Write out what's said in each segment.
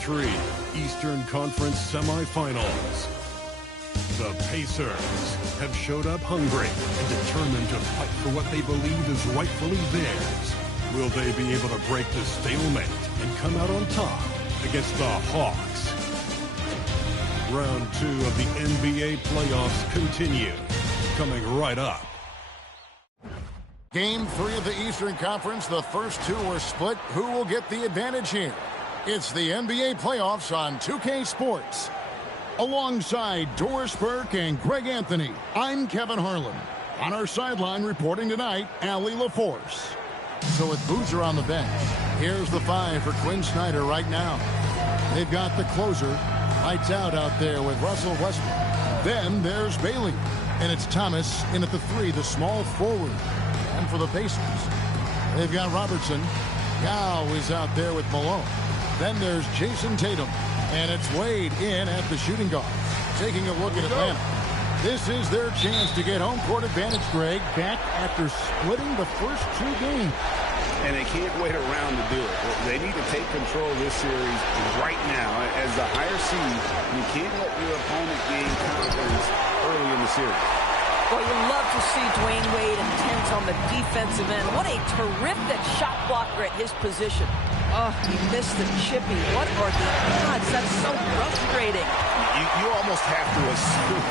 3 Eastern Conference semifinals. The Pacers have showed up hungry and determined to fight for what they believe is rightfully theirs. Will they be able to break the stalemate and come out on top against the Hawks? Round 2 of the NBA playoffs continue, coming right up. Game 3 of the Eastern Conference. The first two were split. Who will get the advantage here? It's the NBA playoffs on 2K Sports. Alongside Doris Burke and Greg Anthony, I'm Kevin Harlan. On our sideline reporting tonight, Allie LaForce. So with Boozer on the bench, here's the 5 for Quinn Snyder right now. They've got the closer, lights out there with Russell Westbrook. Then there's Bailey, and it's Thomas in at the 3, the small forward. And for the Pacers, they've got Robertson. Yao is out there with Malone. Then there's Jason Tatum. And it's Wade in at the shooting guard. Taking a look at Atlanta. This is their chance to get home court advantage, Greg, back after splitting the first 2 games. And they can't wait around to do it. They need to take control of this series right now. As the higher seed, you can't let your opponent gain confidence early in the series. Well, you love to see Dwayne Wade intense on the defensive end. What a terrific shot blocker at his position. Oh, he missed the chippy. What are the odds? That's so frustrating. You almost have to assume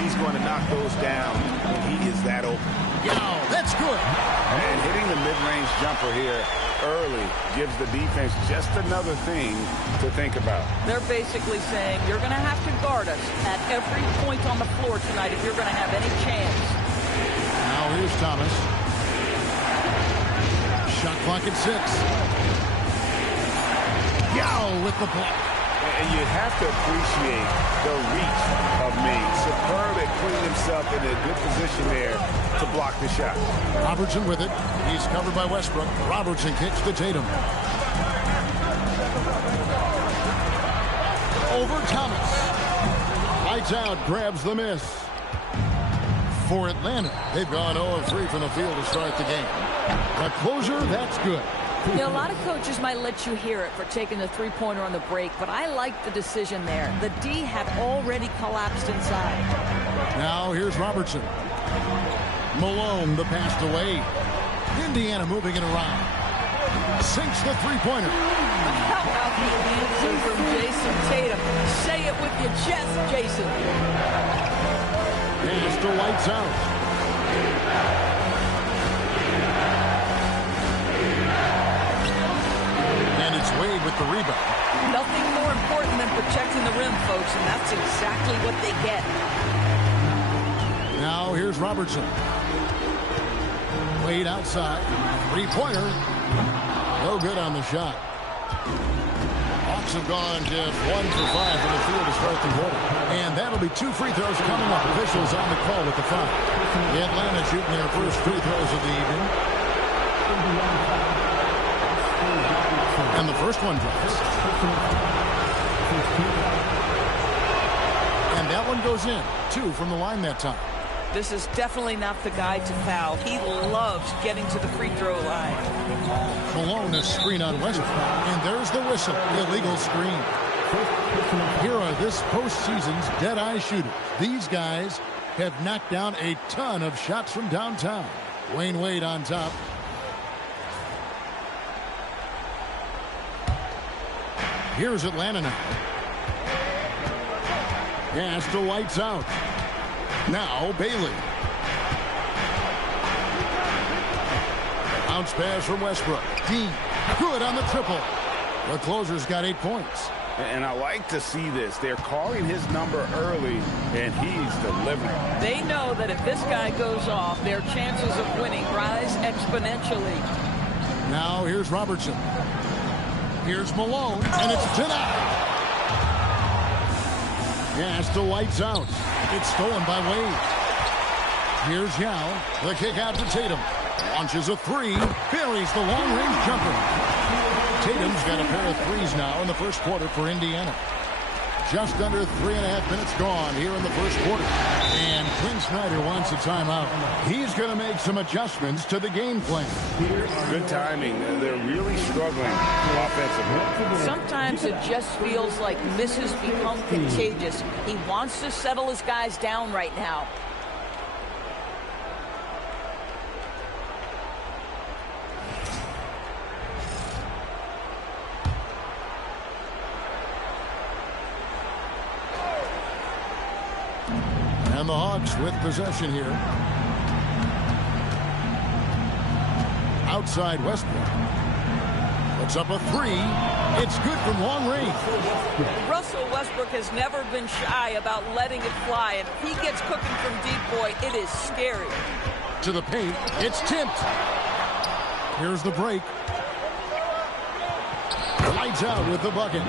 he's going to knock those down when he is that open. Yao, that's good. And hitting the mid-range jumper here early gives the defense just another thing to think about. They're basically saying you're going to have to guard us at every point on the floor tonight if you're going to have any chance. Now here's Thomas. Shot clock at 6. Yao with the block. And you have to appreciate the reach of Maine. Superb at putting himself in a good position there to block the shot. Robertson with it. He's covered by Westbrook. Robertson kicks to Tatum. Over Thomas. Lights out, grabs the miss. For Atlanta, they've gone 0-3 from the field to start the game. The closer, that's good. You know, a lot of coaches might let you hear it for taking the three-pointer on the break, but I like the decision there. The D had already collapsed inside. Now here's Robertson. Malone, the pass away. Indiana moving it around. Sinks the three-pointer. How about the answer from Jason Tatum? Say it with your chest, Jason. Pass to lights out. And it's Wade with the rebound. Nothing more important than protecting the rim, folks, and that's exactly what they get. Now here's Robertson. Wade outside. Three-pointer. No good on the shot. Hawks have gone just 1 for 5 from the field to start the quarter. And that'll be 2 free throws coming up. Officials on the call with the foul. Atlanta shooting their first free throws of the evening. And the first one drops. And that one goes in. 2 from the line that time. This is definitely not the guy to foul. He loves getting to the free throw line. Malone, a screen on Westbrook. And there's the whistle. Illegal screen. Here are this postseason's dead-eye shooters. These guys have knocked down a ton of shots from downtown. Dwayne Wade on top. Here's Atlanta now. Gas to lights out. Now Bailey. Bounce pass from Westbrook. Dean, good on the triple. The closer's got 8 points. And I like to see this. They're calling his number early, and he's delivering. They know that if this guy goes off, their chances of winning rise exponentially. Now here's Robertson. Here's Malone, and it's denied. Gas to lights out. It's stolen by Wade. Here's Yao. The kick out to Tatum. Launches a 3. Buries the long-range jumper. Tatum's got a pair of threes now in the first quarter for Indiana. just under 3.5 minutes gone here in the first quarter. And Quinn Snyder wants a timeout. He's going to make some adjustments to the game plan. Good timing. They're really struggling offensively. Sometimes it just feels like misses become contagious. He wants to settle his guys down right now. And the Hawks with possession here. Outside Westbrook. Puts up a three. It's good from long range. Russell Westbrook has never been shy about letting it fly. And if he gets cooking from deep, boy, it is scary. To the paint. It's tipped. Here's the break. Lights out with the bucket.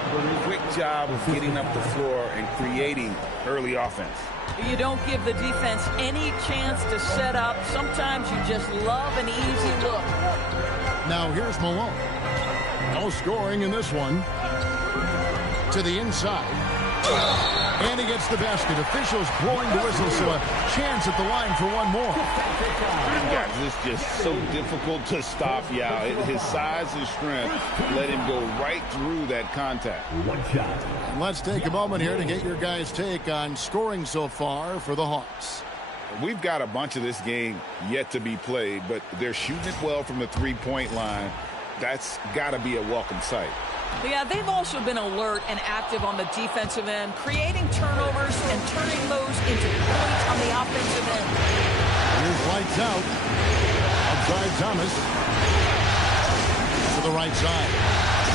Quick job of getting up the floor and creating early offense. You don't give the defense any chance to set up. Sometimes you just love an easy look. Now here's Malone. No scoring in this one. To the inside. And he gets the basket. Officials blowing the whistle, so a chance at the line for one more. Guys, it's just so difficult to stop Yao. His size and strength let him go right through that contact. One shot. And let's take a moment here to get your guys' take on scoring so far for the Hawks. We've got a bunch of this game yet to be played, but they're shooting it well from the three-point line. That's got to be a welcome sight. Yeah, they've also been alert and active on the defensive end, creating turnovers and turning those into points on the offensive end. Here's lights out. Outside Thomas. To the right side.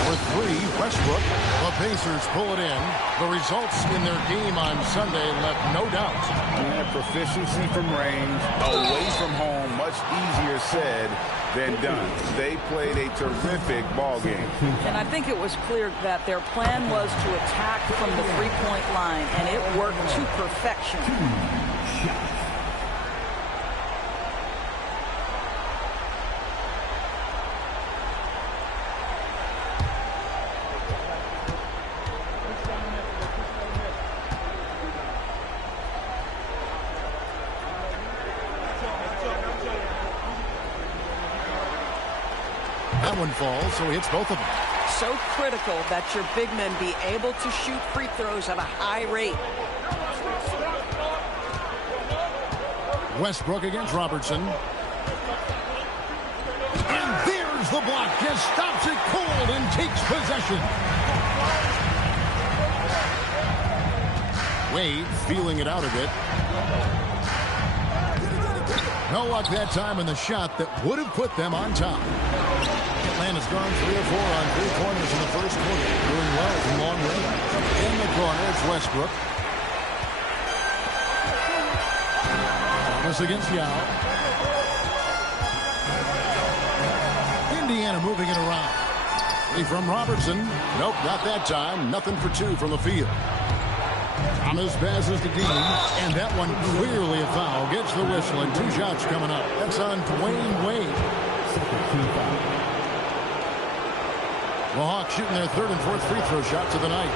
For three, Westbrook. The Pacers pull it in. The results in their game on Sunday left no doubt. And proficiency from range, away from home, much easier said than done. They played a terrific ball game. And I think it was clear that their plan was to attack from the three-point line, and it worked to perfection. That one falls, so he hits both of them. So critical that your big men be able to shoot free throws at a high rate. Westbrook against Robertson. And there's the block. Just stops it cold and takes possession. Wade feeling it out a bit. No luck that time in the shot that would have put them on top. Atlanta's gone 3 of 4 on three-pointers in the first quarter. Doing well from long range. In the corner, it's Westbrook. Thomas against Yao. Indiana moving it around. Three from Robertson. Nope, not that time. Nothing for two from the field. Thomas passes to Dean, and that one clearly a foul. Gets the whistle, and 2 shots coming up. That's on Dwayne Wade. The Hawks shooting their 3rd and 4th free throw shots of the night.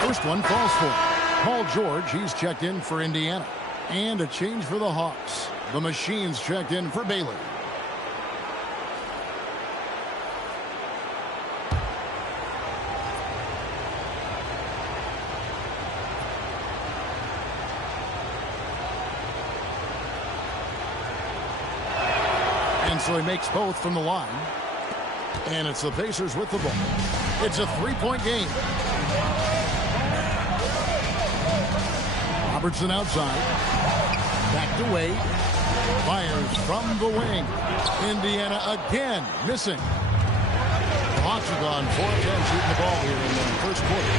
First one falls for Paul George. He's checked in for Indiana. And a change for the Hawks. The Machines checked in for Baylor. And so he makes both from the line. And it's the Pacers with the ball. It's a 3-point game. Robertson outside. Back to Wade. Fires from the wing. Indiana again missing. The Hawks have gone 4 of 10 shooting the ball here in the first quarter.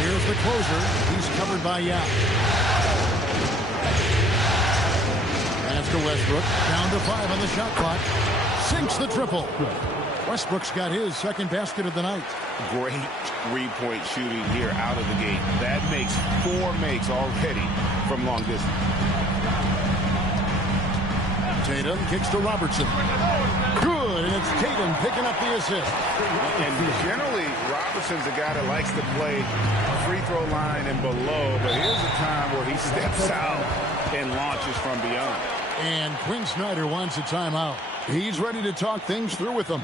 Here's the closer. He's covered by Yao. to Westbrook. Down to 5 on the shot clock. Sinks the triple. Westbrook's got his second basket of the night. Great three-point shooting here out of the gate. That makes 4 makes already from long distance. Tatum kicks to Robertson. Good, and it's Tatum picking up the assist. And generally, Robertson's a guy that likes to play free throw line and below, but here's a time where he steps out and launches from beyond. And Quinn Snyder wants a timeout. He's ready to talk things through with them.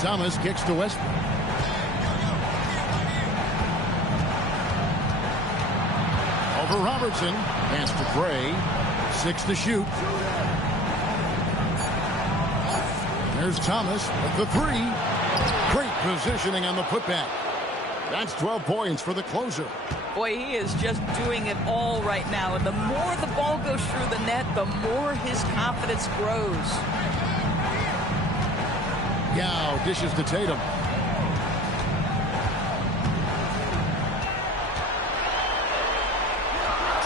Thomas kicks to Westbrook. Over Robertson. Pass to Gray. 6 to shoot. There's Thomas with the 3. Great positioning on the putback. That's 12 points for the closer. Boy, he is just doing it all right now. And the more the ball goes through the net, the more his confidence grows. Yao dishes to Tatum.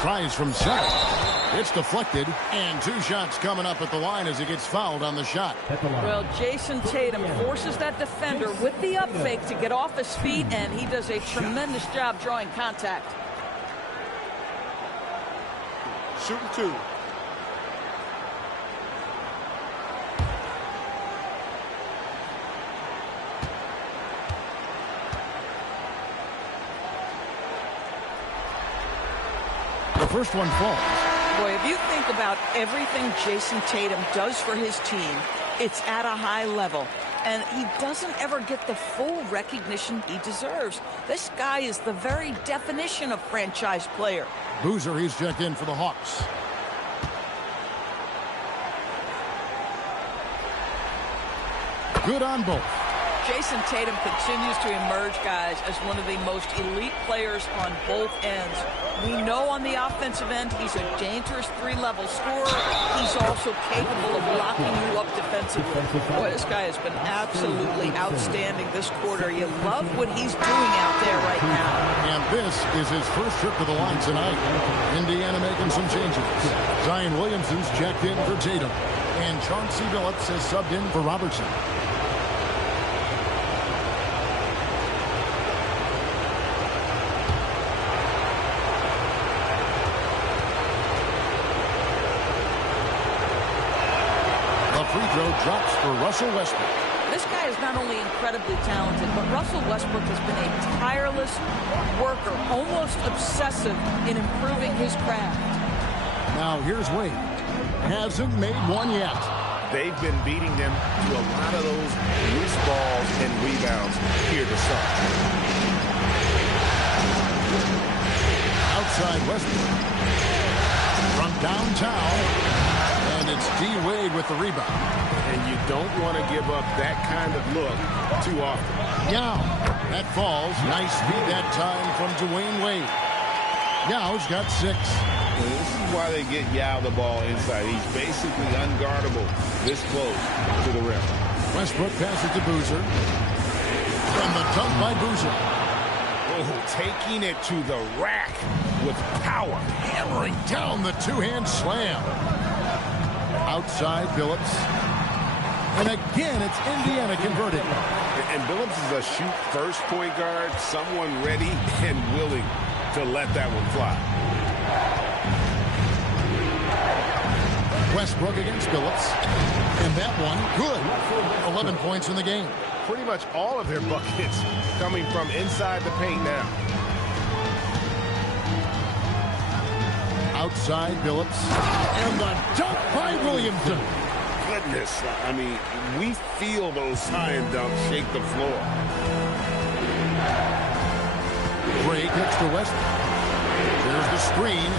Tries from 7. It's deflected, and 2 shots coming up at the line as he gets fouled on the shot. Well, Jason Tatum forces that defender with the up fake to get off his feet, and he does a tremendous job drawing contact. Shooting 2. The first one falls. Boy, if you think about everything Jason Tatum does for his team, it's at a high level. And he doesn't ever get the full recognition he deserves. This guy is the very definition of franchise player. Boozer, he's checked in for the Hawks. Good on both. Jason Tatum continues to emerge, guys, as one of the most elite players on both ends. We know on the offensive end he's a dangerous 3-level scorer. He's also capable of locking you up defensively. Boy, this guy has been absolutely outstanding this quarter. You love what he's doing out there right now. And this is his first trip to the line tonight. Indiana making some changes. Zion Williamson's checked in for Tatum. And Chauncey Billups has subbed in for Robertson. Free throw drops for Russell Westbrook. This guy is not only incredibly talented, but Russell Westbrook has been a tireless worker, almost obsessive in improving his craft. Now here's Wade. Hasn't made one yet. They've been beating them to a lot of those loose balls and rebounds here to start. Outside Westbrook. From downtown. And it's D. Wade with the rebound. And you don't want to give up that kind of look too often. Yao. That falls. Nice speed that time from Dwayne Wade. Yao's got 6. And this is why they get Yao the ball inside. He's basically unguardable this close to the rim. Westbrook passes to Boozer. From the dunk by Boozer. Oh, taking it to the rack with power. Hammering down the 2-hand slam. Outside Billups. And again, it's Indiana converting. And Billups is a shoot-first point guard, someone ready and willing to let that one fly. Westbrook against Billups. And that one, good. 11 points in the game. Pretty much all of their buckets coming from inside the paint now. Outside Billups. And the dunk by Williamson. Goodness, I mean, we feel those sign dunks shake the floor. break, it's to Westbrook. Here's the screen.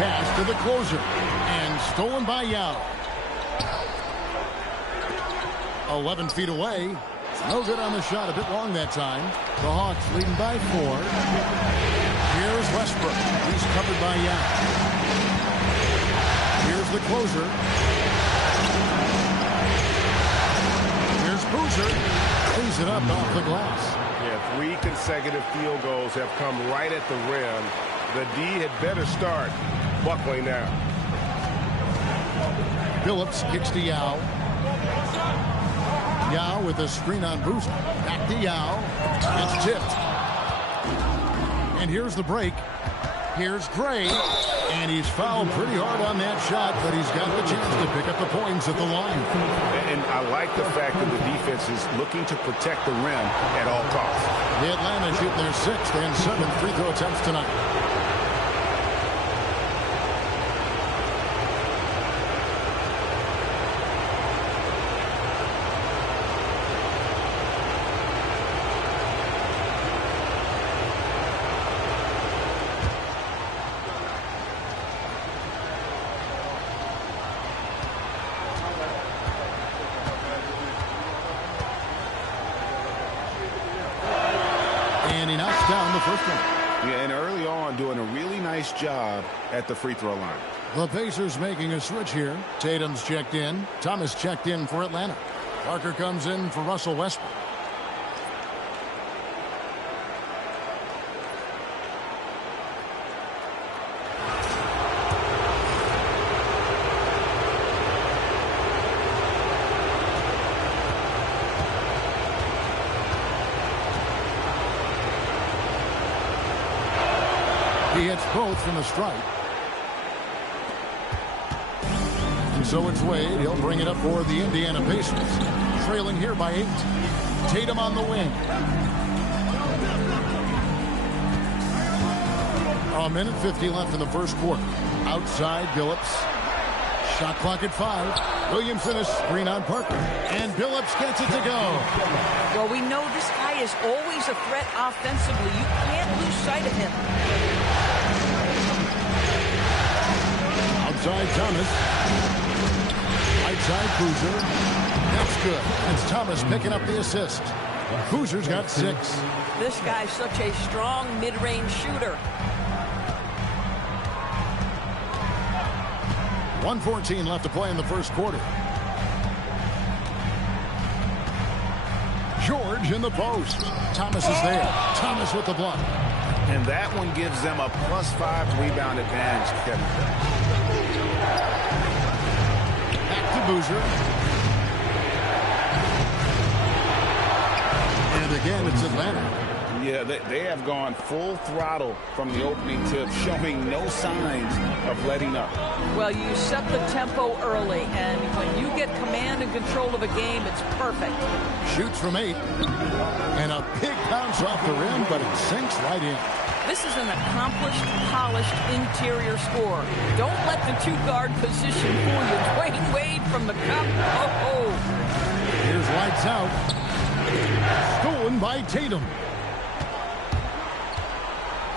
Pass to the closer. And stolen by Yao. 11 feet away. No good on the shot. A bit long that time. The Hawks leading by 4. Here's Westbrook. He's covered by Yao. Here's the closer. Here's Boozer. Cleans it up off the glass. Yeah, 3 consecutive field goals have come right at the rim. The D had better start buckling now. Phillips kicks to Yao. Yao with a screen on Boozer. Back to Yao. It's tipped. And here's the break. Here's Gray. And he's fouled pretty hard on that shot, but he's got the chance to pick up the points at the line. And I like the fact that the defense is looking to protect the rim at all costs. The Atlanta shooting their 6th and 7th free throw attempts tonight. And he knocks down the first one. Yeah, and early on doing a really nice job at the free throw line. The Pacers making a switch here. Tatum's checked in. Thomas checked in for Atlanta. Parker comes in for Russell Westbrook. He hits both from the stripe. And so it's Wade. He'll bring it up for the Indiana Pacers. Trailing here by 8. Tatum on the wing. A minute 50 left in the first quarter. Outside, Billups. Shot clock at 5. Williamson a screen on Parker. And Billups gets it to go. Well, we know this guy is always a threat offensively. You can't lose sight of him. Outside Thomas. Outside Boozer. That's good. It's Thomas picking up the assist. Boozer's got 6. This guy's such a strong mid-range shooter. 1:14 left to play in the first quarter. George in the post. Thomas is there. Thomas with the block. And that one gives them a +5 rebound advantage, Kevin. Back to Boozer. And again, it's Atlanta. Yeah, they have gone full throttle from the opening tip, showing no signs of letting up. Well, you set the tempo early, and when you get command and control of a game, it's perfect. Shoots from 8. And a big bounce off the rim, but it sinks right in. This is an accomplished, polished interior scorer. Don't let the 2-guard position fool you. Dwayne Wade from the cup. Oh. Here's lights out. Stolen by Tatum.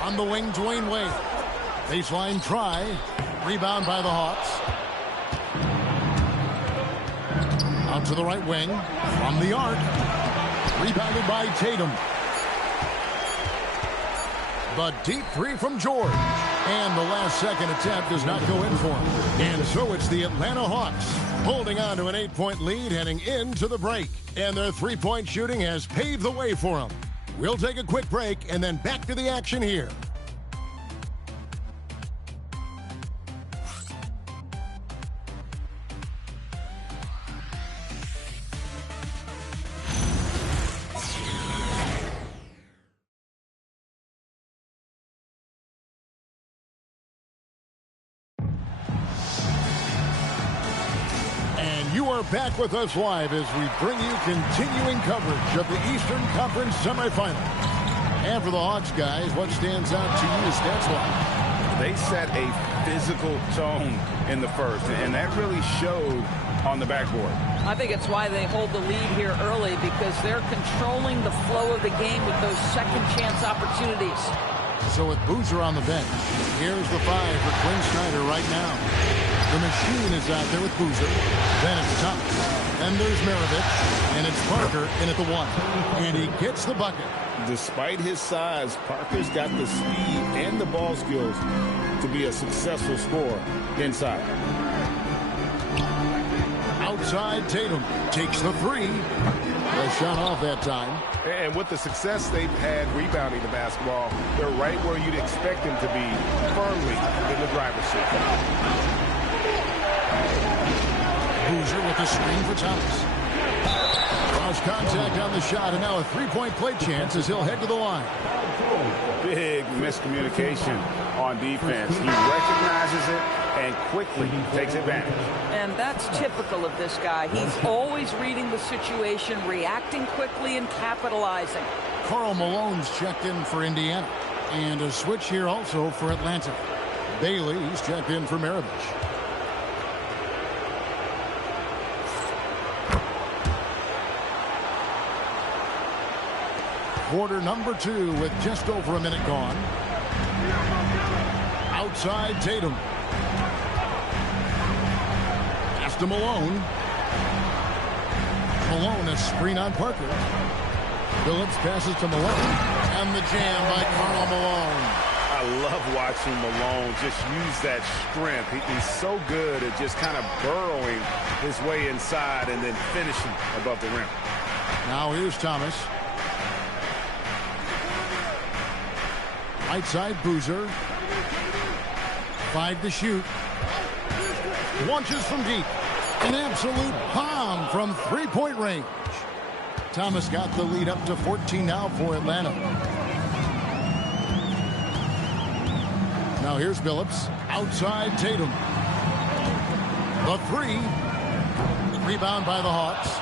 On the wing, Dwayne Wade. Baseline try. Rebound by the Hawks. Out to the right wing. From the arc. Rebounded by Tatum. The deep 3 from George. And the last second attempt does not go in for him. And so it's the Atlanta Hawks holding on to an 8-point lead heading into the break. And their 3-point shooting has paved the way for them. We'll take a quick break and then back to the action here. You are back with us live as we bring you continuing coverage of the Eastern Conference semifinals. And for the Hawks, guys, what stands out to you stats-wise? They set a physical tone in the first, and that really showed on the backboard. I think it's why they hold the lead here early, because they're controlling the flow of the game with those second chance opportunities. So with Boozer on the bench, here's the 5 for Quinn Snyder right now. The machine is out there with Boozer. Then it's Thomas. And there's Maravich. And it's Parker in at the 1. And he gets the bucket. Despite his size, Parker's got the speed and the ball skills to be a successful scorer inside. Outside, Tatum takes the 3. A shot off that time. And with the success they've had rebounding the basketball, they're right where you'd expect them to be, firmly in the driver's seat. Boozer with the screen for Thomas. Cross contact on the shot, and now a three-point play chance as he'll head to the line. Big miscommunication on defense. He recognizes it and quickly takes advantage. And that's typical of this guy. He's always reading the situation, reacting quickly, and capitalizing. Karl Malone's checked in for Indiana. And a switch here also for Atlanta. Bailey's checked in for Maravich. Quarter number 2 with just over a minute gone. Outside, Tatum. Pass to Malone. Malone, a screen on Parker. Phillips passes to Malone. And the jam by Karl Malone. I love watching Malone just use that strength. He's so good at just kind of burrowing his way inside and then finishing above the rim. Now here's Thomas. Right side, Boozer. 5 to shoot. Launches from deep. An absolute bomb from three-point range. Thomas got the lead up to 14 now for Atlanta. Now here's Phillips. Outside, Tatum. The 3. Rebound by the Hawks.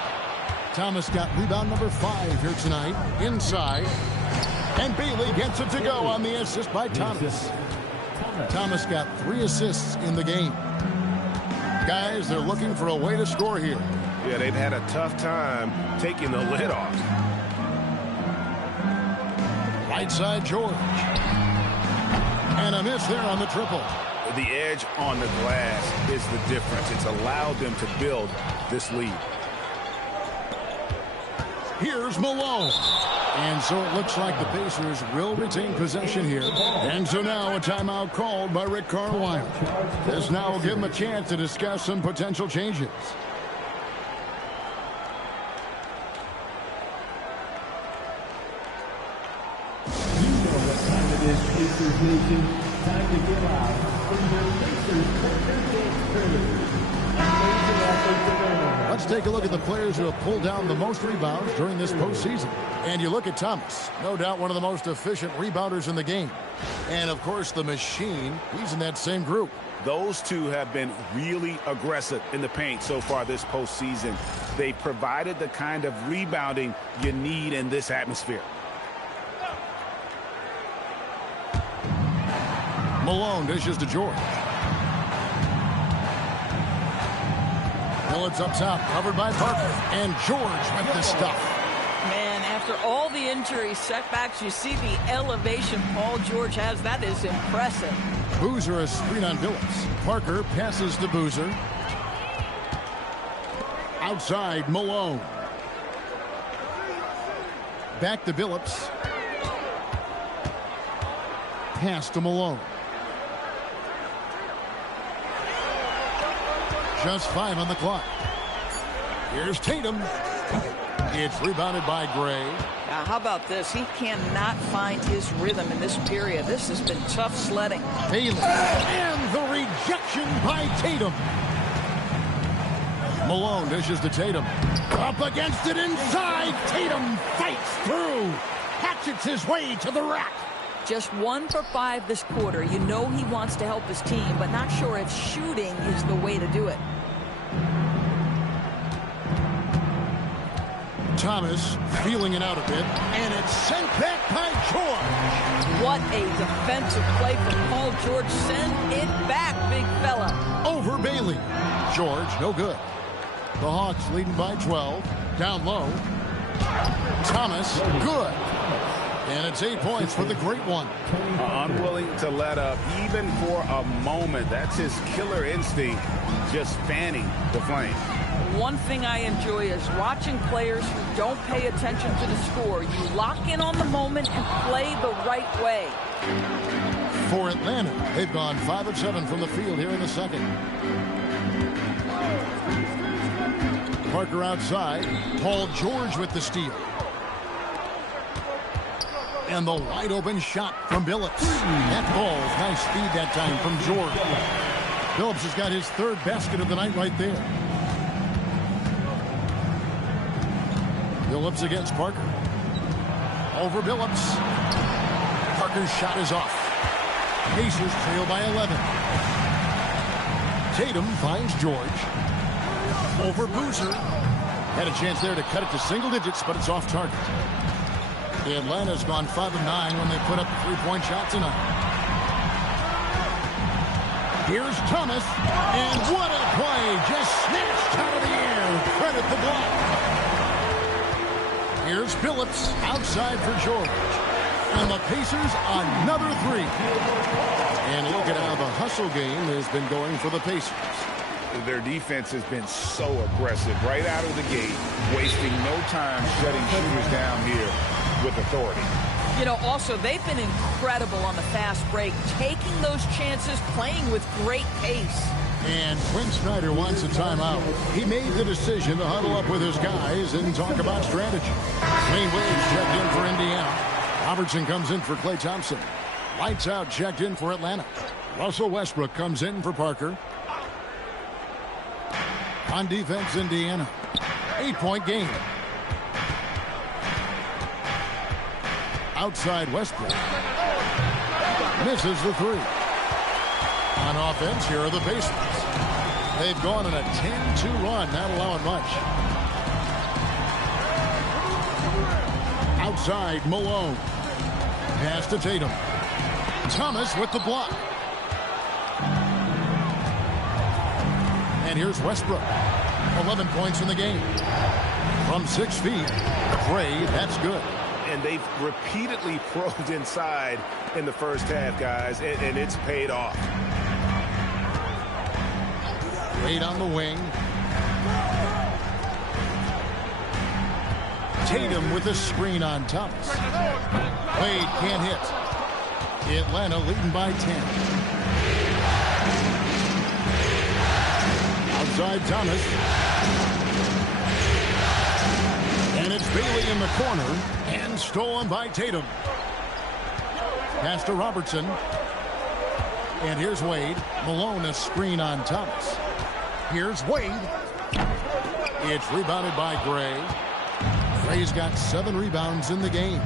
Thomas got rebound number 5 here tonight. Inside. And Bailey gets it to go on the assist by Thomas. Thomas got 3 assists in the game. Guys, they're looking for a way to score here. Yeah, they've had a tough time taking the lid off. Right side, George. And a miss there on the triple. The edge on the glass is the difference. It's allowed them to build this lead. Here's Malone. And so it looks like the Pacers will retain possession here. And so now a timeout called by Rick Carlisle. This now will give him a chance to discuss some potential changes. You know what time it is, Pacers Nation. Time to get out from the Pacers Premier Tournament. Amazing athletes available. Let's take a look at the players who have pulled down the most rebounds during this postseason. And you look at Thomas, no doubt one of the most efficient rebounders in the game. And, of course, the machine, he's in that same group. Those two have been really aggressive in the paint so far this postseason. They provided the kind of rebounding you need in this atmosphere. Malone dishes to George. Phillips up top, covered by Parker. And George with the stuff. Man, after all the injury setbacks, you see the elevation Paul George has. That is impressive. Boozer a screen on Phillips. Parker passes to Boozer. Outside, Malone. Back to Phillips. Pass to Malone. Just 5 on the clock. Here's Tatum. It's rebounded by Gray. Now, how about this? He cannot find his rhythm in this period. This has been tough sledding. Bailey. And the rejection by Tatum. Malone dishes to Tatum. Up against it inside. Tatum fights through. Hatchets his way to the rack. Just 1 for 5 this quarter. You know he wants to help his team, but not sure if shooting is the way to do it. Thomas feeling it out a bit, and it's sent back by George. What a defensive play from Paul George. Send it back, big fella. Over Bailey. George, no good. The Hawks leading by 12. Down low. Thomas, good. And it's 8 points for the great one. Unwilling to let up even for a moment. That's his killer instinct, just fanning the flame. One thing I enjoy is watching players who don't pay attention to the score. You lock in on the moment and play the right way. For Atlanta, they've gone 5 of 7 from the field here in the second. Parker outside. Paul George with the steal. And the wide open shot from Billups. That ball's nice speed that time from George. Billups has got his third basket of the night right there. Billups against Parker. Over Billups. Parker's shot is off. Pacers trail by 11. Tatum finds George. Over Boozer. Had a chance there to cut it to single digits, but it's off target. Atlanta's gone 5 of 9 when they put up the three-point shot tonight. Here's Thomas, and what a play! Just snatched out of the air. Credit the block. Here's Billups outside for George. And the Pacers another three. And look at how the hustle game has been going for the Pacers. Their defense has been so aggressive right out of the gate, wasting no time shutting shooters down here with authority. You know, also, they've been incredible on the fast break, taking those chances, playing with great pace. And Quinn Snyder wants a timeout. He made the decision to huddle up with his guys and talk about strategy. Dwyane Wade checked in for Indiana. Robertson comes in for Klay Thompson. Lights out checked in for Atlanta. Russell Westbrook comes in for Parker. On defense, Indiana. 8-point game. Outside Westbrook. Misses the three. On offense, here are the Pacers. They've gone on a 10-2 run, not allowing much. Outside, Malone. Pass to Tatum. Thomas with the block. And here's Westbrook. 11 points in the game. From 6 feet. Gray, that's good. And they've repeatedly probed inside in the first half, guys, and it's paid off. Wade on the wing. Tatum with a screen on Thomas. Wade can't hit. Atlanta leading by 10. Outside Thomas. And it's Bailey in the corner. And stolen by Tatum. Pass to Robertson. And here's Wade. Malone a screen on Thomas. Here's Wade. It's rebounded by Gray. Gray's got 7 rebounds in the game.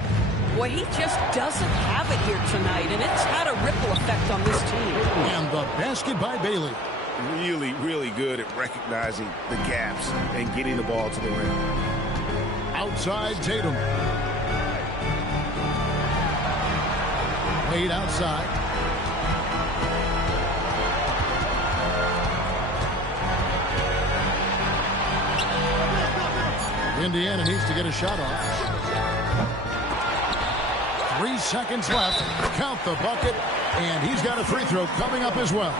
Boy, he just doesn't have it here tonight, and it's had a ripple effect on this team. And the basket by Bailey. Really, really good at recognizing the gaps and getting the ball to the rim. Outside Tatum. Wade outside. Indiana needs to get a shot off. 3 seconds left. Count the bucket. And he's got a free throw coming up as well.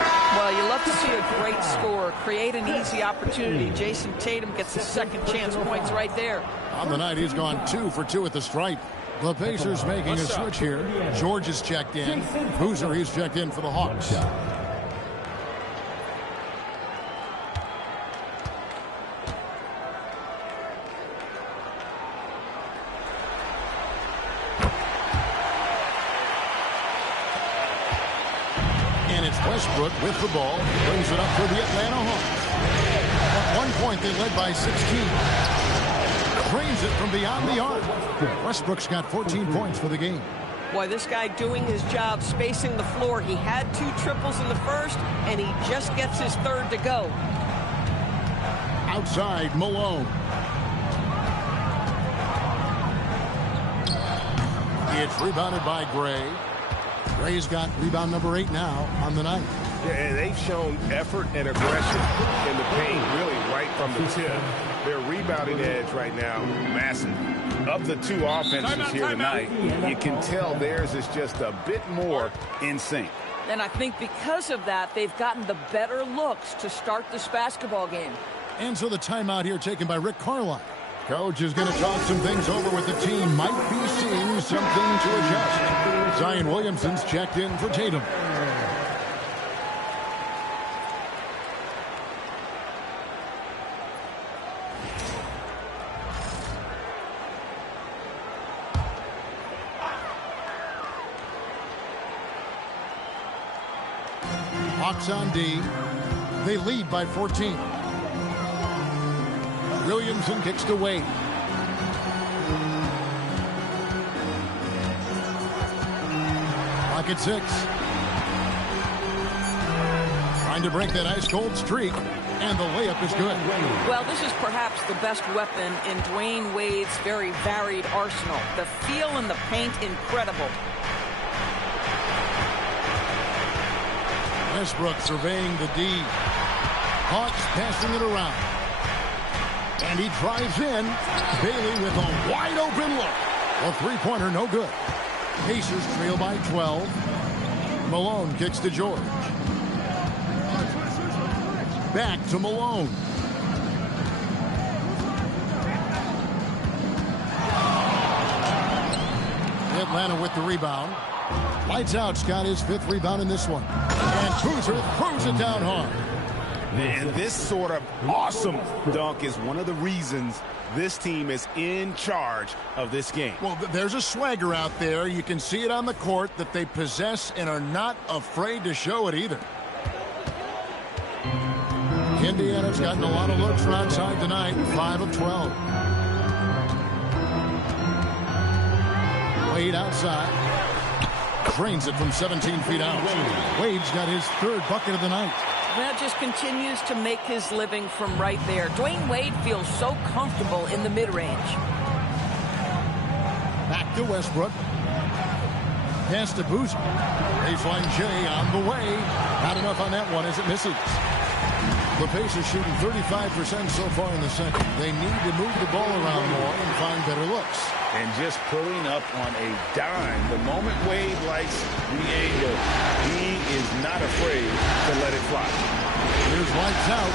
Well, you love to see a great score, create an easy opportunity. Jason Tatum gets his second chance points right there. On the night, he's gone 2 for 2 at the stripe. The Pacers making a switch here. George is checked in. Boozer, he's checked in for the Hawks. And it's Westbrook with the ball. Brings it up for the Atlanta Hawks. At one point, they led by 16. Frames it from beyond the arc. Westbrook's got 14 points for the game. Boy, this guy doing his job, spacing the floor. He had 2 triples in the first, and he just gets his third to go. Outside, Malone. It's rebounded by Gray. Gray's got rebound number 8 now on the night. Yeah, and they've shown effort and aggression in the paint, really right from the tip. Their rebounding edge right now, massive. Of the two offenses here tonight, you can tell theirs is just a bit more in sync. And I think because of that, they've gotten the better looks to start this basketball game. And so the timeout here taken by Rick Carlisle. Coach is going to talk some things over with the team. Might be seeing something to adjust. Zion Williamson's checked in for Tatum. Hawks on D. They lead by 14. Williamson kicks to Wade. Clock at 6. Trying to break that ice-cold streak, and the layup is good. Well, this is perhaps the best weapon in Dwayne Wade's very varied arsenal. The feel in the paint, incredible. Westbrook surveying the D. Hawks passing it around. And he drives in. Bailey with a wide open look. A three-pointer, no good. Pacers trail by 12. Malone kicks to George. Back to Malone. Atlanta with the rebound. Lights out's got his 5th rebound in this one. And Boozer throws it down hard. And this sort of awesome dunk is one of the reasons this team is in charge of this game. Well, there's a swagger out there. You can see it on the court that they possess and are not afraid to show it either. Indiana's gotten a lot of looks from outside tonight. 5 of 12. Wade outside. Drains it from 17 feet out. Wade's got his 3rd bucket of the night. That just continues to make his living from right there. Dwayne Wade feels so comfortable in the mid-range. Back to Westbrook. Pass to Boozer. Baseline J on the way. Not enough on that one as it misses. The Pacers shooting 35% so far in the second. They need to move the ball around more and find better looks. And just pulling up on a dime. The moment Wade likes the angle, he is not afraid to let it fly. Here's lights out.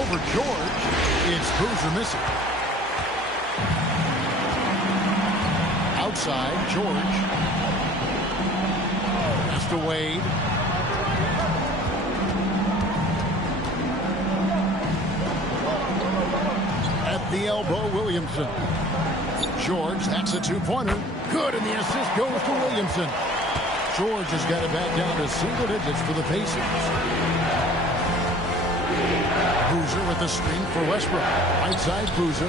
Over George. It's Boozer missing. Outside, George. Pass to Wade. At the elbow, Williamson. George, that's a 2-pointer. Good, and the assist goes to Williamson. George has got it back down to single digits for the Pacers. Boozer with the screen for Westbrook. Right side, Boozer.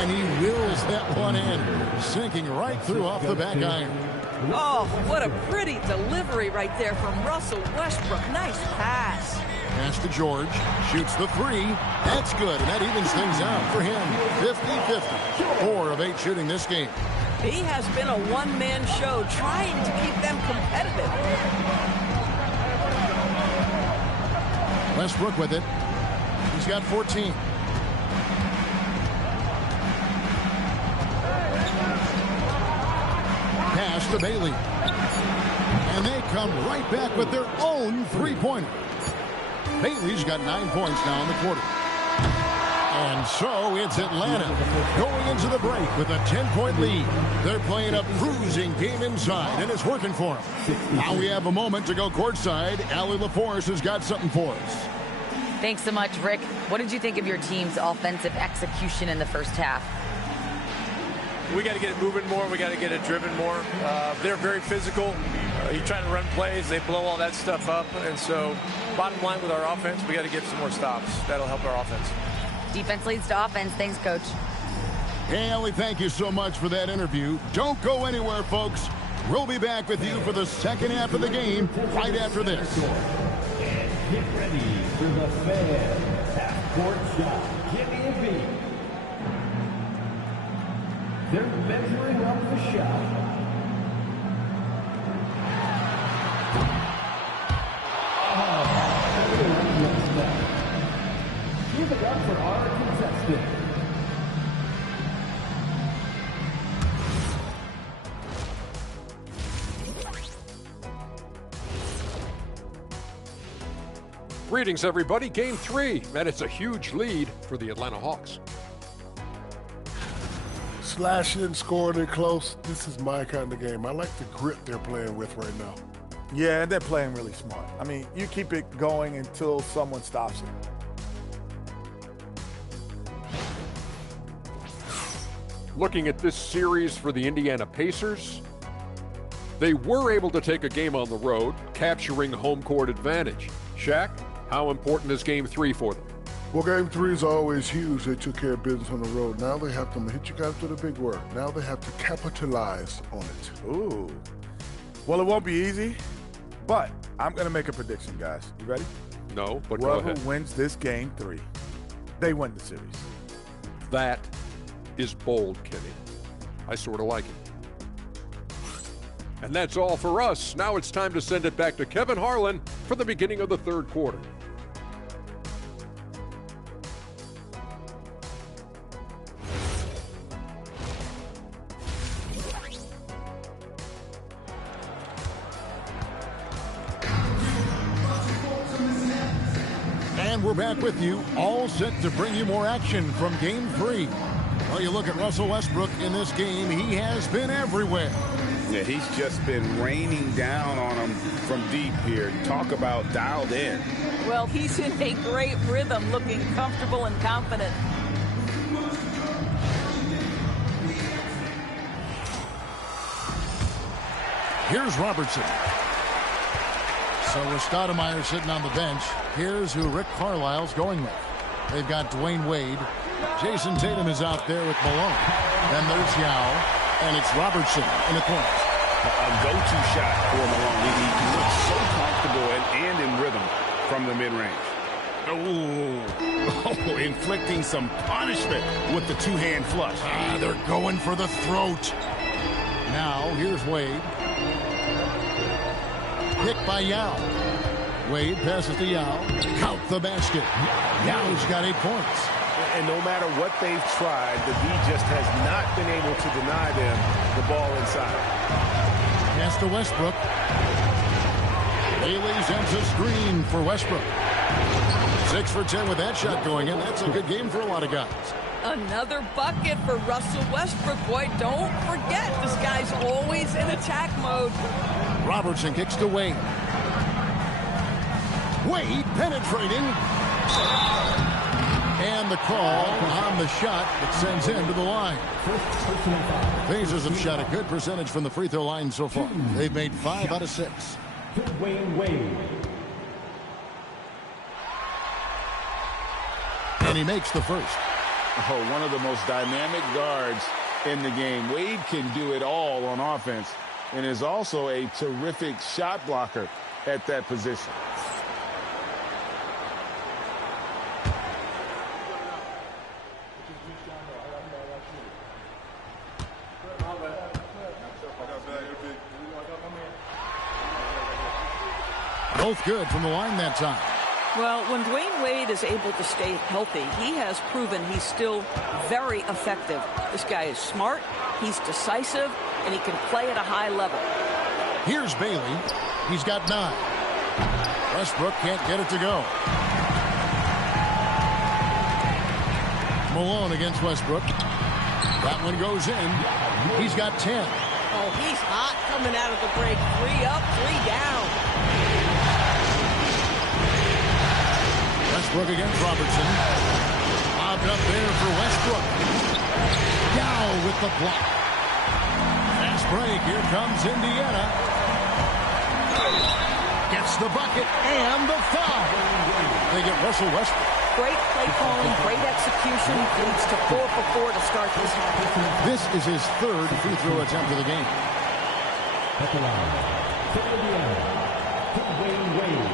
And he wills that one in, sinking right through off the back iron. Oh, what a pretty delivery right there from Russell Westbrook. Nice pass. Pass to George. Shoots the 3. That's good, and that evens things out for him. 50-50. 4 of 8 shooting this game. He has been a one-man show trying to keep them competitive. Westbrook with it. He's got 14. Pass to Bailey. And they come right back with their own three-pointer. Bailey's got 9 points now in the quarter. And so it's Atlanta going into the break with a 10-point lead. They're playing a cruising game inside, and it's working for them. Now we have a moment to go courtside. Allie LaForce has got something for us. Thanks so much, Rick. What did you think of your team's offensive execution in the first half? We got to get it moving more. We got to get it driven more. They're very physical. You try to run plays, they blow all that stuff up. And so, bottom line with our offense, we got to get some more stops. That'll help our offense. Defense leads to offense. Thanks, Coach. Hey, Allie, thank you so much for that interview. Don't go anywhere, folks. We'll be back with you for the second half of the game right after this. And get ready for the fan half-court shot. Jimmy and B. They're measuring up the shot. Give it up for our contestant. Greetings, everybody. Game 3, and it's a huge lead for the Atlanta Hawks. Slashing, scoring it close. This is my kind of game. I like the grit they're playing with right now. Yeah, and they're playing really smart. I mean, you keep it going until someone stops it. Looking at this series for the Indiana Pacers, they were able to take a game on the road, capturing home court advantage. Shaq, how important is Game 3 for them? Well, Game 3 is always huge. They took care of business on the road. Now they have to hit you guys to the big word. Now they have to capitalize on it. Ooh. Well, it won't be easy, but I'm going to make a prediction, guys. You ready? No, but go ahead. Whoever wins this Game 3, they win the series. That is bold, Kenny. I sort of like it. And that's all for us. Now it's time to send it back to Kevin Harlan for the beginning of the third quarter. And we're back with you, all set to bring you more action from Game 3. Well, you look at Russell Westbrook in this game, he has been everywhere. Yeah, he's just been raining down on them from deep here. Talk about dialed in. Well, he's in a great rhythm, looking comfortable and confident. Here's Robertson. So with Stoudemire sitting on the bench, here's who Rick Carlisle's going with. They've got Dwayne Wade. Jason Tatum is out there with Malone. Then there's Yao, and it's Robertson in the corner. A go-to shot for Malone. He looks so comfortable and in rhythm from the mid-range. Oh, inflicting some punishment with the two-hand flush. They're going for the throat. Now, here's Wade. Picked by Yao. Wade passes to Yao. Count the basket. Yao's got 8 points. And no matter what they've tried, the D just has not been able to deny them the ball inside. Pass to Westbrook. Bailey sends a screen for Westbrook. 6 for 10 with that shot going in. That's a good game for a lot of guys. Another bucket for Russell Westbrook. Boy, don't forget, this guy's always in attack mode. Robertson kicks to Wade. Wade penetrating. And the call on the shot that sends him to the line. Pacers have shot a good percentage from the free throw line so far. They've made 5 out of 6. Dwayne Wade. And he makes the first. Oh, one of the most dynamic guards in the game. Wade can do it all on offense and is also a terrific shot blocker at that position. Both good from the line that time. Well, when Dwayne Wade is able to stay healthy, he has proven he's still very effective. This guy is smart, he's decisive, and he can play at a high level. Here's Bailey. He's got 9. Westbrook can't get it to go. Malone against Westbrook. That one goes in. He's got 10. Oh, he's hot coming out of the break. 3 up, 3 down. Westbrook against Robertson. Lobbed up there for Westbrook. Yao with the block. Fast break. Here comes Indiana. Gets the bucket and the foul. They get Russell Westbrook. Great play calling, great execution. Leads to 4 for 4 to start this half. This is his 3rd free throw attempt of the game. At the line, for Indiana, Dwayne Wade.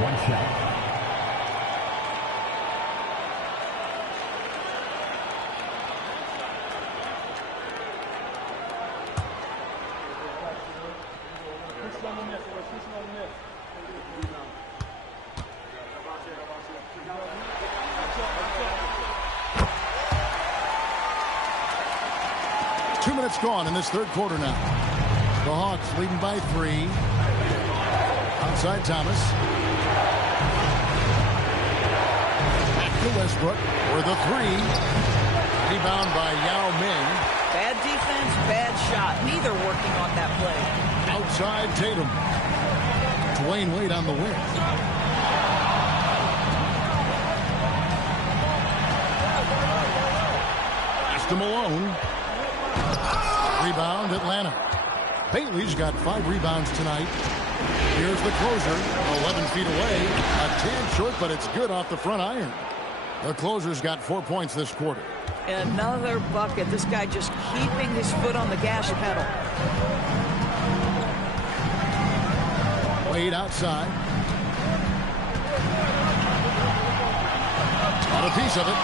1 shot. minutes gone in this third quarter now. The Hawks leading by 3. Outside Thomas. Back to Westbrook for the 3. Rebound by Yao Ming. Bad defense, bad shot. Neither working on that play. Outside Tatum. Dwayne Wade on the wing. Pass to Malone. Rebound Atlanta. Bailey's got 5 rebounds tonight. Here's the closer, 11 feet away. A tad short, but it's good off the front iron. The closer's got 4 points this quarter. Another bucket. This guy just keeping his foot on the gas pedal. Wade outside. Got a piece of it.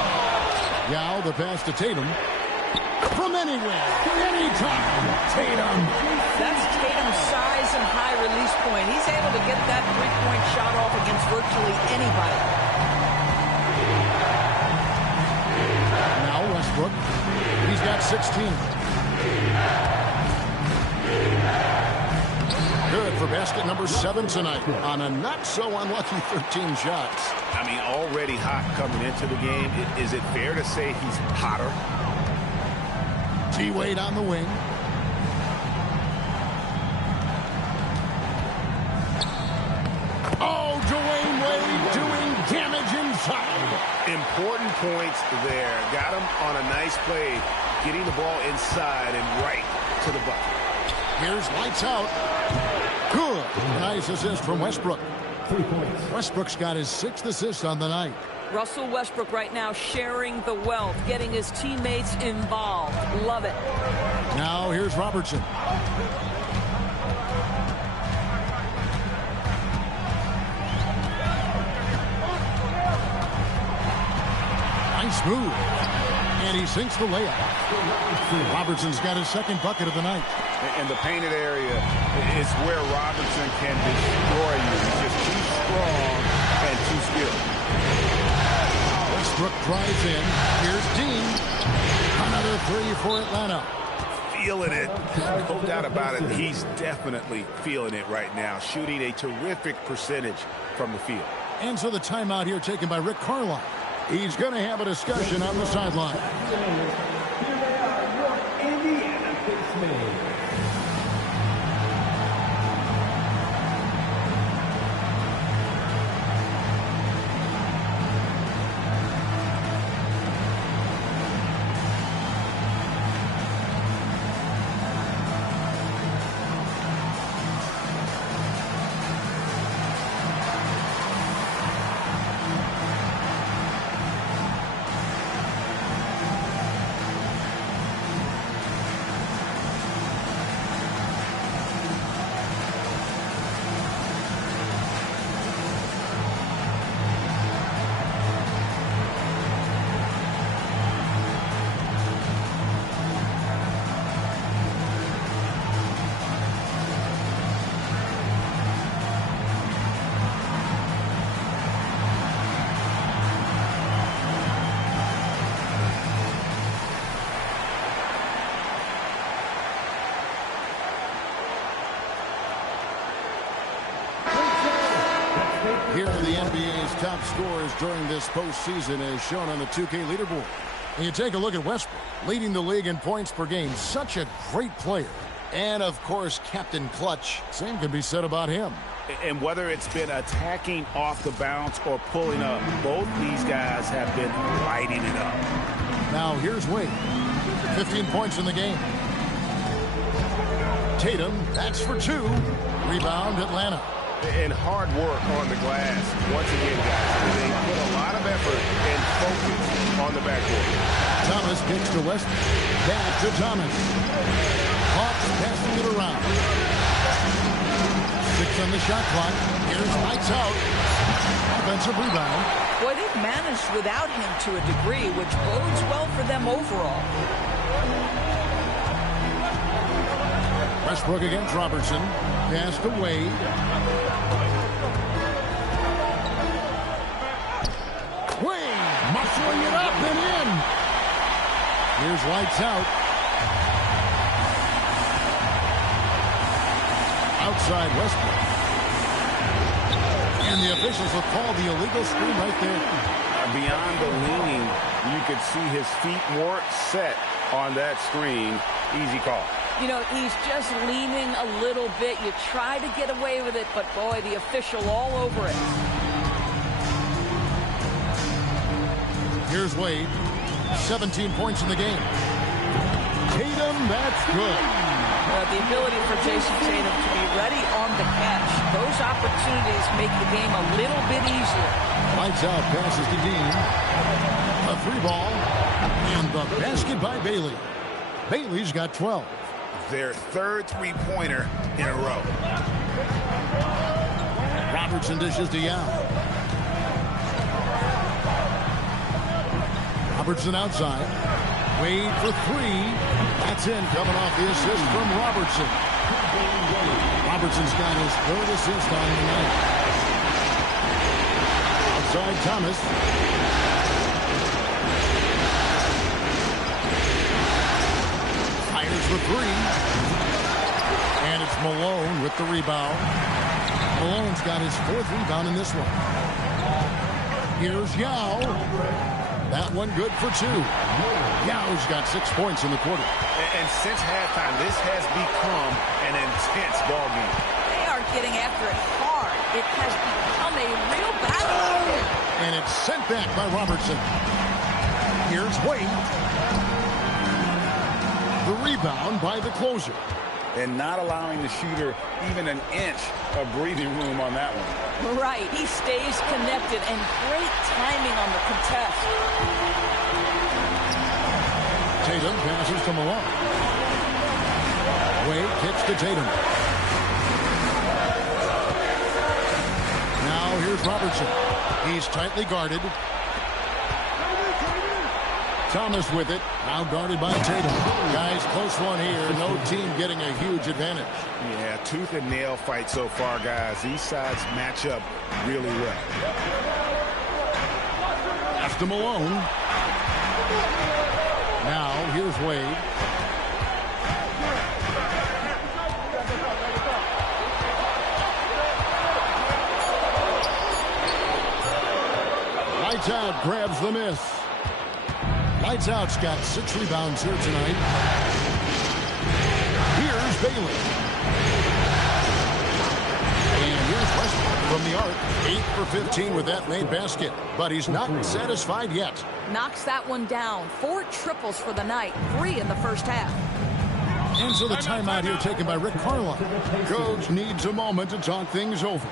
Yao, the pass to Tatum. From anywhere, anytime, Tatum. That's Tatum's size and high release point. He's able to get that three-point shot off against virtually anybody. Now Westbrook. He's got 16. Good for basket number 7 tonight on a not-so-unlucky 13 shots. I mean, already hot coming into the game. Is it fair to say he's hotter? T-Wade on the wing. Oh, Dwayne Wade doing damage inside. Important points there. Got him on a nice play, getting the ball inside and right to the bucket. Here's lights out. Good. Nice assist from Westbrook. 3 points. Westbrook's got his 6th assist on the night. Russell Westbrook right now sharing the wealth, getting his teammates involved. Love it. Now here's Robertson. Nice move. And he sinks the layup. Robertson's got his 2nd bucket of the night. And the painted area is where Robertson can destroy you. He's just too strong and too skilled. Westbrook drives in. Here's Dean. Another 3 for Atlanta. Feeling it. No doubt about it. He's definitely feeling it right now. Shooting a terrific percentage from the field. And so the timeout here taken by Rick Carlisle. He's going to have a discussion on the sideline. Here they are, your Indiana Pacers. Here are the NBA's top scorers during this postseason as shown on the 2K leaderboard. And you take a look at Westbrook, leading the league in points per game. Such a great player. And, of course, Captain Clutch. Same can be said about him. And whether it's been attacking off the bounce or pulling up, both these guys have been lighting it up. Now, here's Wade. 15 points in the game. Tatum, that's for 2. Rebound, Atlanta. And hard work on the glass. Once again, guys, they put a lot of effort and focus on the backcourt. Thomas kicks to Westbrook. Back to Thomas. Hawks passing it around. 6 on the shot clock. Here's lights out. Offensive rebound. Boy, they've managed without him to a degree, which bodes well for them overall. Westbrook against Robertson. Pass to Wade. Wade muscling it up and in. Here's lights out. outside Westbrook. And the officials have called the illegal screen right there. Beyond the leaning, you could see his feet weren't set on that screen. Easy call. You know, he's just leaning a little bit. You try to get away with it, but boy, the official all over it. Here's Wade. 17 points in the game. Tatum, that's good. The ability for Jason Tatum to be ready on the catch. Those opportunities make the game a little bit easier. Lights out, passes to Dean. A 3-ball. And the basket by Bailey. Bailey's got 12. Their third three-pointer in a row. Robertson dishes to Yao. Robertson outside. Wade for 3. That's in, coming off the assist from Robertson. Robertson's got his 3rd assist on the night. Outside Thomas. Fires for 3. And it's Malone with the rebound. Malone's got his 4th rebound in this one. Here's Yao. That one good for 2. Yao's got 6 points in the quarter. And since halftime, this has become an intense ball game. They are getting after it hard. It has become a real battle. And it's sent back by Robertson. Here's Wade. The rebound by the closer. And not allowing the shooter even an inch of breathing room on that one. Right. He stays connected, and great timing on the contest. Tatum passes to Malone. Wade kicks to Tatum. Now here's Robertson. He's tightly guarded. Thomas with it. Now guarded by Tatum. Guys, close one here. No team getting a huge advantage. Yeah, tooth and nail fight so far, guys. These sides match up really well. Pass to Malone. Now, here's Wade. Lights out, grabs the miss. Lights out's got 6 rebounds here tonight. Here's Bailey. And here's Westbrook from the arc. 8 for 15 with that made basket. But he's not satisfied yet. Knocks that one down. 4 triples for the night. 3 in the first half. And so the timeout here taken by Rick Carlisle. Coach needs a moment to talk things over.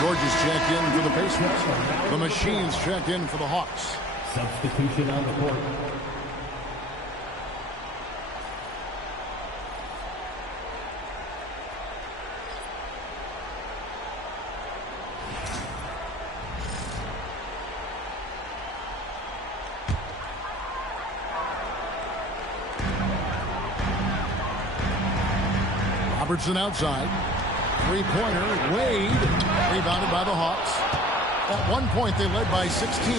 Georgia's checked in for the Pacers. The Machines checked in for the Hawks. Substitution on the court. Robertson outside. Three-pointer, Wade, rebounded by the Hawks. At one point, they led by 16.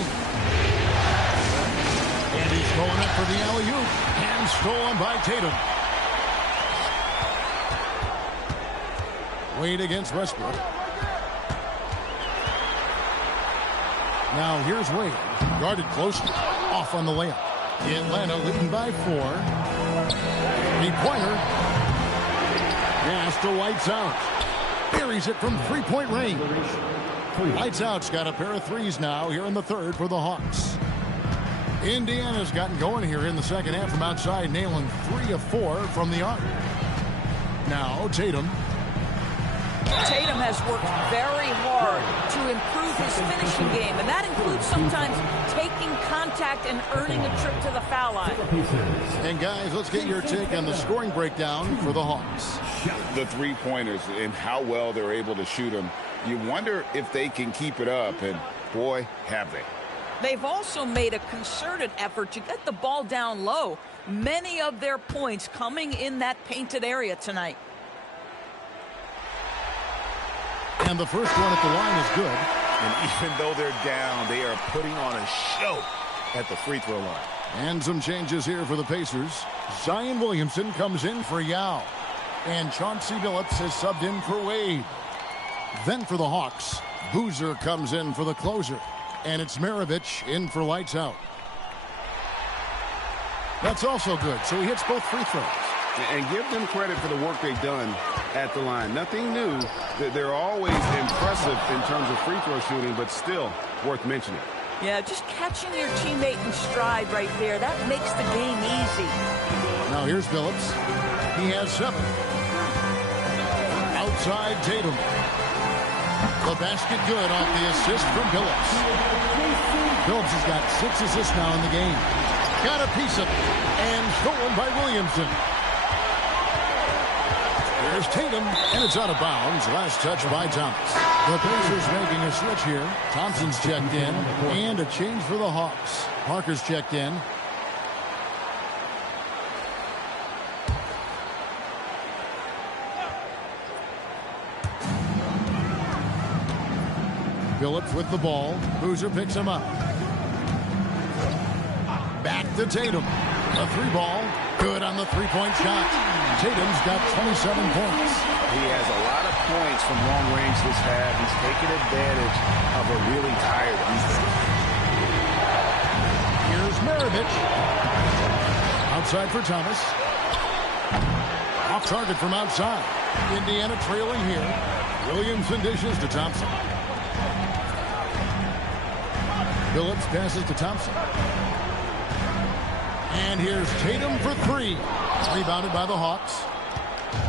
And he's going up for the alley-oop. And stolen by Tatum. Wade against Westbrook. Now here's Wade. Guarded closely. Off on the layup. Atlanta leading by 4. Three-pointer. Pass to Lights Out. Buries it from three-point range. Lights Out's got a pair of threes now here in the third for the Hawks. Indiana's gotten going here in the second half from outside, nailing 3 of 4 from the arc. Now Tatum. Tatum has worked very hard to improve his finishing game, and that includes sometimes taking contact and earning a trip to the foul line. And guys, let's get your take on the scoring breakdown for the Hawks. The three-pointers and how well they're able to shoot them. You wonder if they can keep it up, and boy, have they. They've also made a concerted effort to get the ball down low. Many of their points coming in that painted area tonight. And the first one at the line is good. And even though they're down, they are putting on a show at the free throw line. And some changes here for the Pacers. Zion Williamson comes in for Yao. And Chauncey Billups has subbed in for Wade. Then for the Hawks, Boozer comes in for the closer. And it's Maravich in for Lights Out. That's also good, so he hits both free throws. And give them credit for the work they've done at the line. Nothing new. They're always impressive in terms of free throw shooting, but still worth mentioning. Yeah, just catching your teammate in stride right there, that makes the game easy. Now here's Billups. He has 7. Outside Tatum. The basket good off the assist from Billups. Billups has got 6 assists now in the game. Got a piece of it. And stolen by Williamson. There's Tatum, and it's out of bounds. Last touch by Thomas. The Pacers making a switch here. Thompson's checked in, and a change for the Hawks. Parker's checked in. Billups with the ball. Boozer picks him up. Back to Tatum. A 3-ball. Good on the three-point shot. Tatum's got 27 points. He has a lot of points from long range this half. He's taking advantage of a really tired defense. Here's Maravich. Outside for Thomas. Off target from outside. Indiana trailing here. Williamson dishes to Thompson. Billups passes to Thompson. And here's Tatum for 3. Rebounded by the Hawks.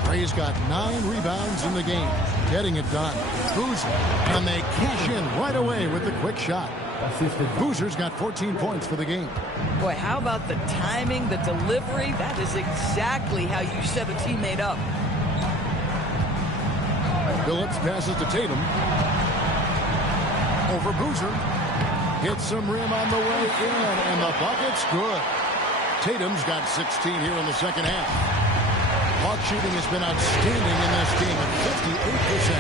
Ray's got 9 rebounds in the game. Getting it done. Boozer. And they cash in right away with the quick shot. Boozer's got 14 points for the game. Boy, how about the timing, the delivery? That is exactly how you set a teammate up. Billups passes to Tatum. Over Boozer. Hits some rim on the way in, and the bucket's good. Tatum's got 16 here in the second half. Hawk shooting has been outstanding in this game at 58%.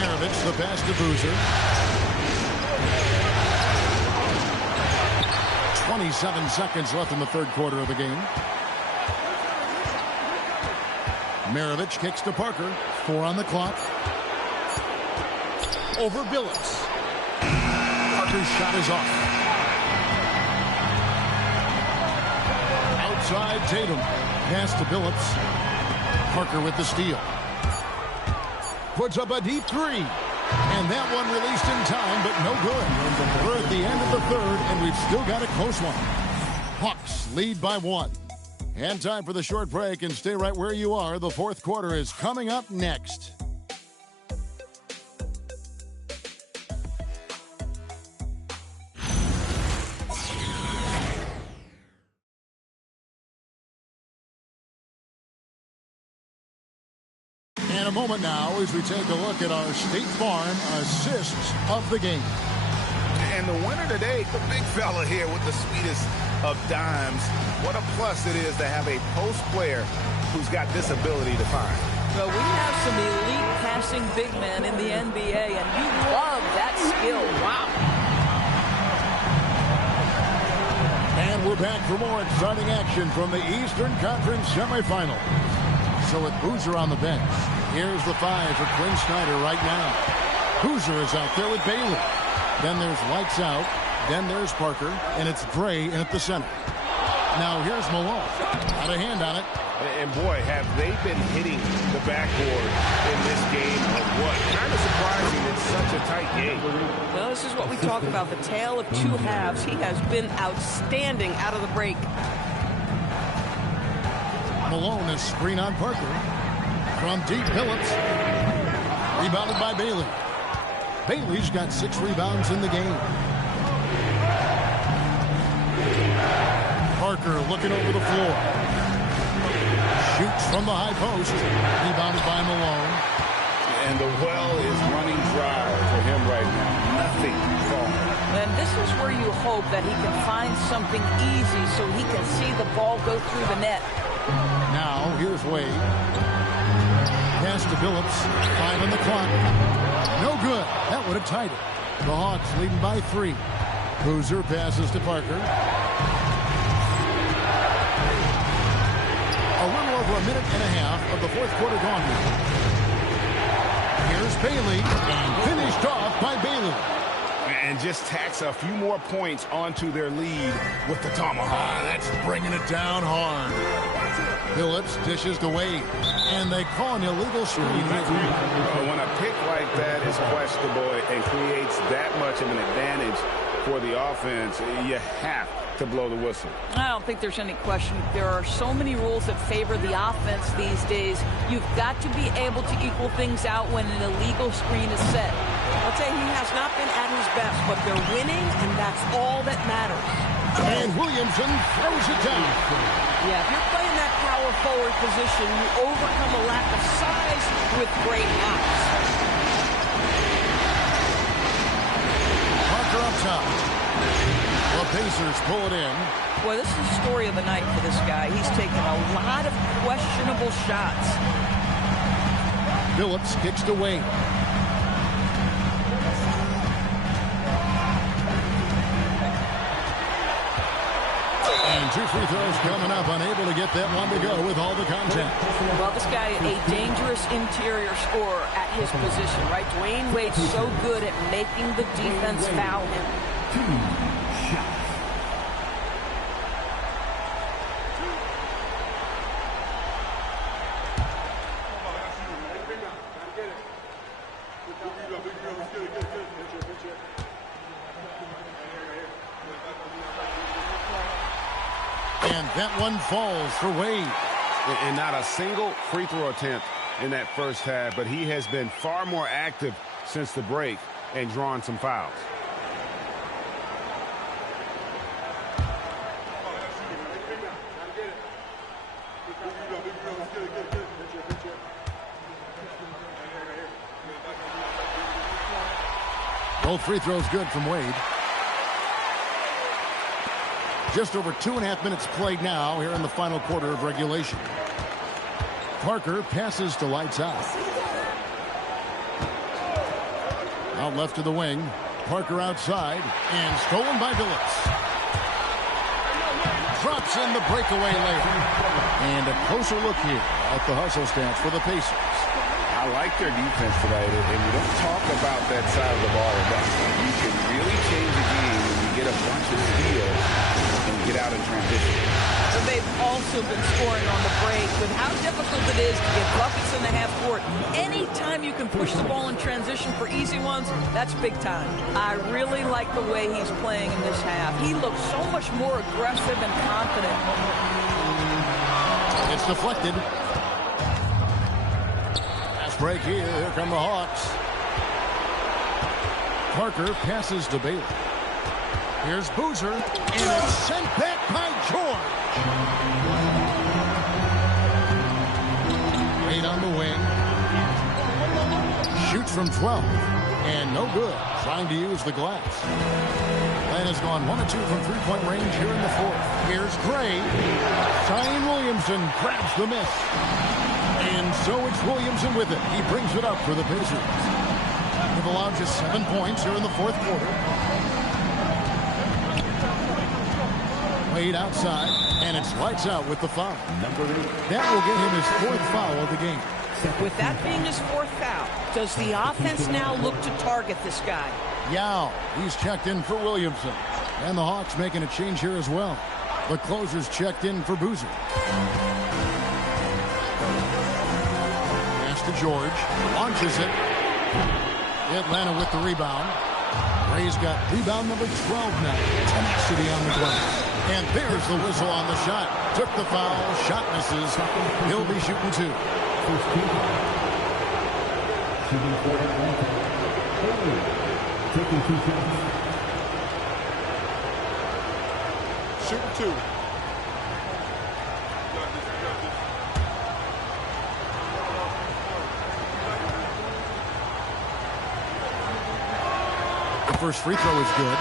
Maravich the pass to Boozer. 27 seconds left in the third quarter of the game. Maravich kicks to Parker. 4 on the clock. Over Billups. Parker's shot is off. Outside Tatum. Pass to Billups. Parker with the steal. Puts up a deep 3. And that one released in time, but no good. We're at the end of the third, and we've still got a close one. Hawks lead by 1. And time for the short break, and stay right where you are. The fourth quarter is coming up next. In a moment now as we take a look at our State Farm assists of the game. And the winner today, the big fella here with the sweetest of dimes. What a plus it is to have a post player who's got this ability to find. Well, we have some elite passing big men in the NBA, and you love that skill. Wow. And we're back for more exciting action from the Eastern Conference semifinals. So with Boozer on the bench, here's the 5 for Quinn Snyder right now. Boozer is out there with Bailey. Then there's Lights Out. Then there's Parker. And it's Gray in at the center. Now here's Malone. Got a hand on it. And boy, have they been hitting the backboard in this game or what? Kind of surprising it's such a tight game. Well, this is what we talk about, the tale of two halves. He has been outstanding out of the break. Malone is screen on Parker. From deep, Phillips. Rebounded by Bailey. Bailey's got 6 rebounds in the game. Parker looking over the floor. Shoots from the high post. Rebounded by Malone. And the well is running dry for him right now. Nothing falling. And this is where you hope that he can find something easy so he can see the ball go through the net. Now, here's Wade. Pass to Phillips. 5 on the clock. No good. That would have tied it. The Hawks leading by 3. Boozer passes to Parker. A little over a minute and a half of the fourth quarter gone. Here's Bailey, and finished off by Bailey. And just tacks a few more points onto their lead with the tomahawk. That's bringing it down hard. Phillips dishes to Wade, and they call an illegal screen. When a pick like that is questionable and creates that much of an advantage for the offense, you have to blow the whistle. I don't think there's any question. There are so many rules that favor the offense these days. You've got to be able to equal things out when an illegal screen is set. I'll tell you, he has not been at his best, but they're winning, and that's all that matters. And Williamson throws it down. Yeah, if you're playing that power forward position, you overcome a lack of size with great hops. Parker up top. The Pacers pull it in. Boy, this is the story of the night for this guy. He's taken a lot of questionable shots. Phillips kicks to Wade. And 2 free throws coming up, unable to get that one to go with all the contact. Well, this guy, a dangerous interior scorer at his position, right? Dwayne Wade's so good at making the defense foul him. 2 shots. And that one falls for Wade. And not a single free throw attempt in that first half, but he has been far more active since the break and drawn some fouls. Both free throws good from Wade. Just over 2.5 minutes played now here in the final quarter of regulation. Parker passes to Lights Out. Out left to the wing. Parker outside and stolen by Phillips. Drops in the breakaway layup. And a closer look here at the hustle stance for the Pacers. I like their defense tonight, and we don't talk about that side of the ball enough. You can really change the game when you get a bunch of steals and get out in transition. But they've also been scoring on the break with how difficult it is to get buckets in the half court. Anytime you can push the ball in transition for easy ones, that's big time. I really like the way he's playing in this half. He looks so much more aggressive and confident. It's deflected. Fast break here. Here come the Hawks. Parker passes to Bailey. Here's Boozer, and it's sent back by George. Wade on the wing. Shoots from 12, and no good. Trying to use the glass. Len has gone 1 of 2 from three-point range here in the fourth. Here's Gray. Zion Williamson grabs the miss. And so it's Williamson with it. He brings it up for the Pacers. They've allowed just 7 points here in the fourth quarter. Wade outside. And it's lights out with the foul. That will get him his 4th foul of the game. With that being his 4th foul, does the offense now look to target this guy? Yao, he's checked in for Williamson. And the Hawks making a change here as well. The closer's checked in for Boozer. Pass to George. Launches it. Atlanta with the rebound. Ray's got rebound number 12 now. Tenacity on the glass. And there's the whistle on the shot. Took the foul. Shot misses. He'll be shooting 2. Shooting for Atlanta. Taking 2 shots. Shooting 2. The first free throw is good.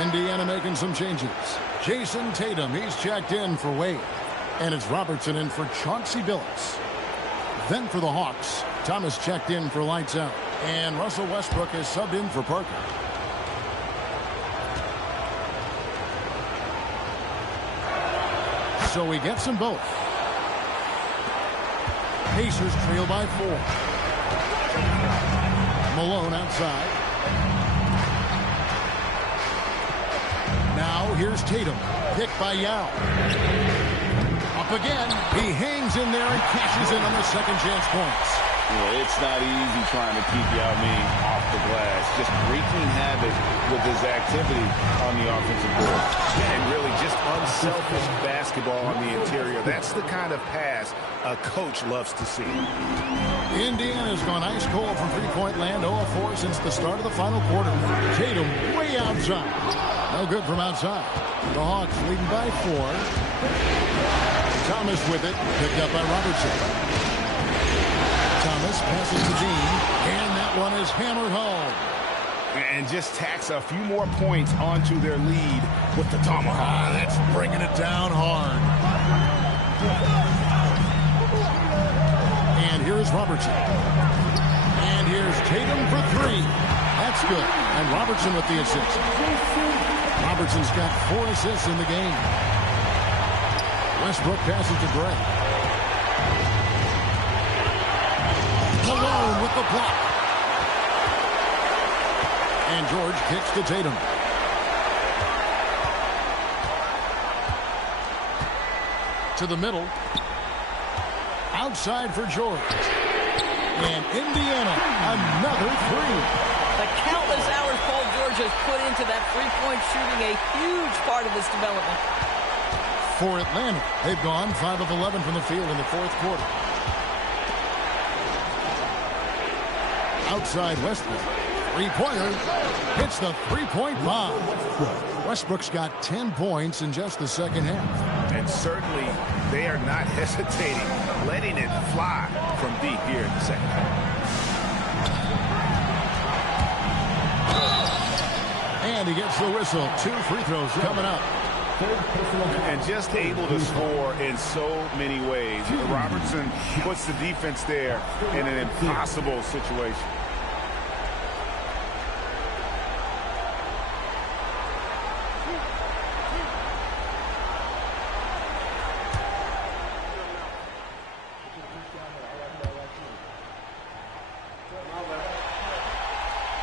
Indiana making some changes. Jason Tatum, he's checked in for Wade. And it's Robertson in for Chauncey Billups. Then for the Hawks, Thomas checked in for lights out. And Russell Westbrook is subbed in for Parker. So he gets them both. Pacers trail by 4. Malone outside. Now here's Tatum. Picked by Yao. Up again. He hangs in there and cashes in on the second chance points. Yeah, it's not easy trying to keep Yao Ming off the glass. Just wreaking havoc with his activity on the offensive board. And really just unselfish basketball on the interior. That's the kind of pass a coach loves to see. Indiana's gone ice cold from three-point land, 0-4 since the start of the final quarter. Tatum way outside. No good from outside. The Hawks leading by 4. Thomas with it, picked up by Robertson. Thomas passes to Dean, and that one is hammered home. And just tacks a few more points onto their lead with the tomahawk. That's bringing it down hard. And here's Robertson. And here's Tatum for 3. That's good. And Robertson with the assist. Robertson's got 4 assists in the game. Westbrook passes to Gray. Malone with the block. And George kicks to Tatum. To the middle. Outside for George. And Indiana, another 3. The countless hours Paul George has put into that three-point shooting, a huge part of his development. For Atlanta, they've gone 5 of 11 from the field in the 4th quarter. Outside Westbrook. Three-pointer. Hits the three-point bomb. Westbrook's got 10 points in just the second half. And certainly they are not hesitating, letting it fly from deep here in the second half. And he gets the whistle. 2 free throws coming up. And just able to score in so many ways. Robertson puts the defense there in an impossible situation.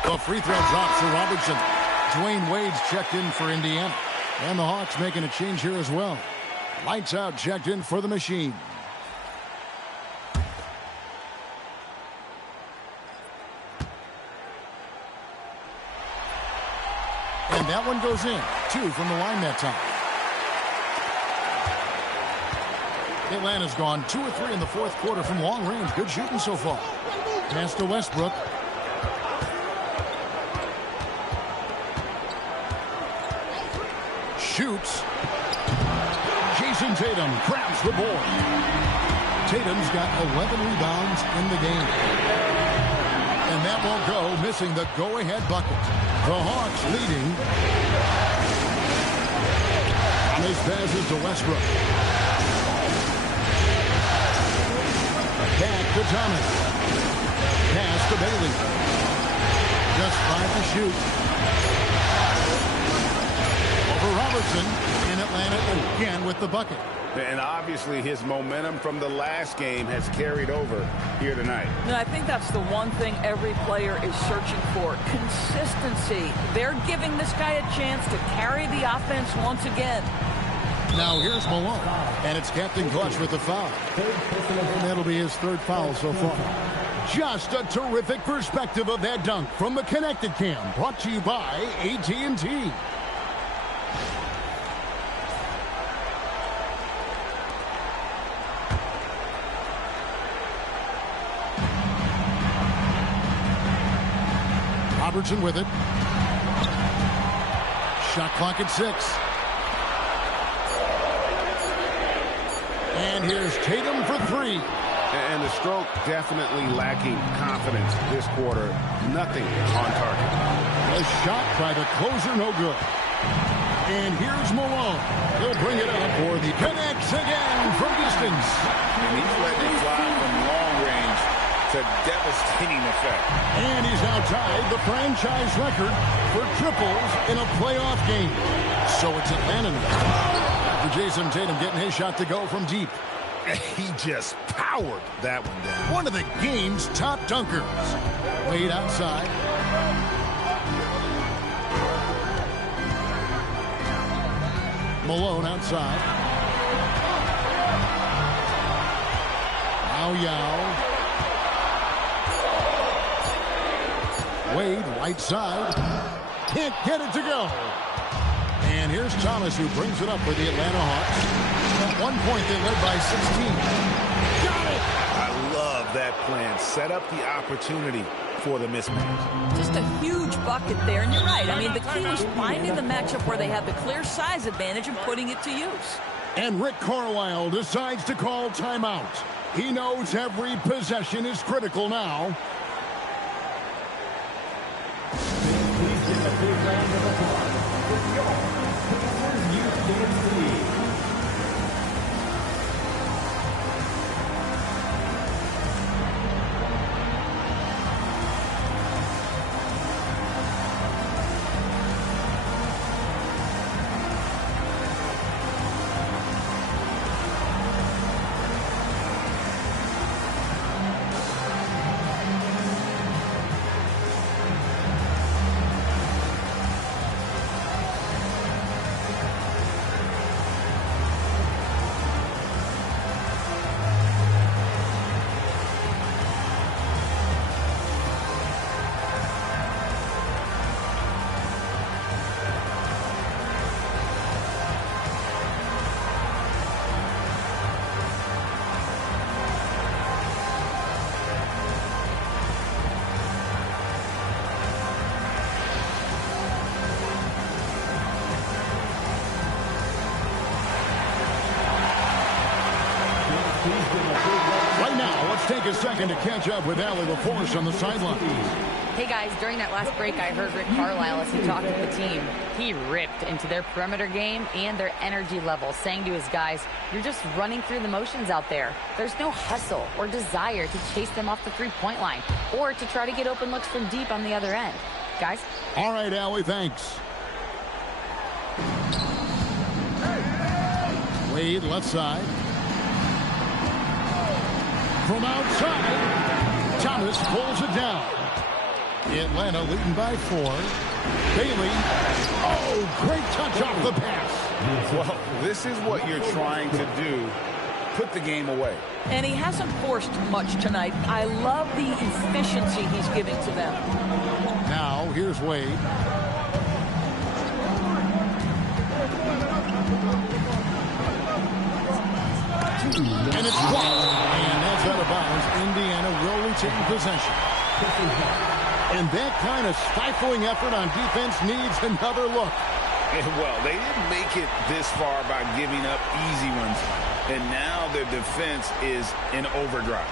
The free throw drops for Robertson. Dwayne Wade's checked in for Indiana. And the Hawks making a change here as well. Lights out checked in for the Machine. And that one goes in. 2 from the line that time. Atlanta's gone 2 of 3 in the 4th quarter from long range. Good shooting so far. Pass to Westbrook. Shoots. Jason Tatum grabs the board. Tatum's got 11 rebounds in the game. And that won't go, missing the go-ahead bucket. The Hawks leading. Thomas passes to Westbrook. Back to Thomas. Pass to Bailey. Just 5 to shoot. For Robertson in Atlanta. Bennett again with the bucket. And obviously his momentum from the last game has carried over here tonight. And I think that's the one thing every player is searching for, consistency. They're giving this guy a chance to carry the offense once again. Now here's Malone, and it's Captain Clutch with the foul. And that'll be his third foul so far. Just a terrific perspective of that dunk from the Connected Cam, brought to you by AT&T. Robertson with it. Shot clock at 6. And here's Tatum for 3. And the stroke definitely lacking confidence this quarter. Nothing on target. A shot by the closer, no good. And here's Malone. He'll bring it up for the connects again from distance. And he's letting it fly from long range to devastating effect. And he's now tied the franchise record for triples in a playoff game. So it's Atlanta now. For Jason Tatum getting his shot to go from deep. He just powered that one down. One of the game's top dunkers. Wade outside. Malone outside. Now Yao. Wade, right side. Can't get it to go. And here's Thomas, who brings it up for the Atlanta Hawks. At one point, they led by 16. Got it! I love that plan. Set up the opportunity for the mismatch. Just a huge bucket there, and you're right. I mean, the key was finding the matchup where they have the clear size advantage and putting it to use. And Rick Carlisle decides to call timeout. He knows every possession is critical now. Please give a big round of applause for your Pacers Youth Dance League. Right now, let's take a second to catch up with Allie LaForce on the sideline. Hey guys, during that last break, I heard Rick Carlisle as he talked with the team. He ripped into their perimeter game and their energy level, saying to his guys, you're just running through the motions out there. There's no hustle or desire to chase them off the three-point line or to try to get open looks from deep on the other end. Guys? All right, Allie, thanks. Wade, left side. From outside, Thomas pulls it down. Atlanta leading by 4. Bailey, oh, great touch off the pass. Well, this is what you're trying to do. Put the game away. And he hasn't forced much tonight. I love the efficiency he's giving to them. Now, here's Wade. And it's blocked. And that's out of bounds. Indiana will retain possession. And that kind of stifling effort on defense needs another look. Well, they didn't make it this far by giving up easy ones. And now their defense is in overdrive.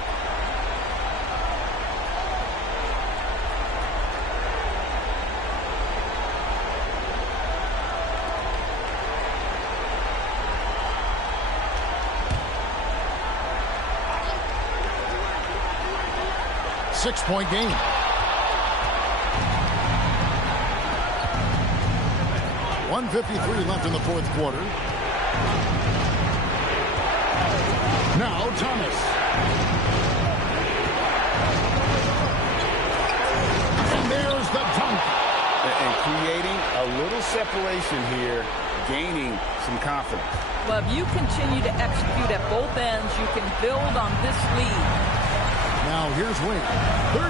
Six-point game. .153 left in the fourth quarter. Now Thomas. And there's the dunk. And creating a little separation here, gaining some confidence. Well, if you continue to execute at both ends, you can build on this lead. Now here's Wade. 13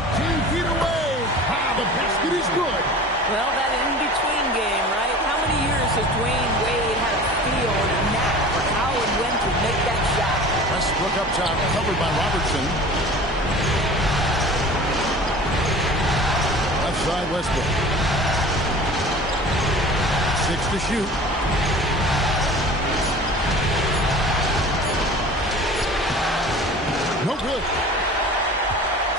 feet away. Ah, the basket is good. Well, that in-between game, right? How many years has Dwayne Wade had a feel and a knack for how and when to make that shot? Westbrook up top, covered by Robertson. Left side, Westbrook. 6 to shoot. No good.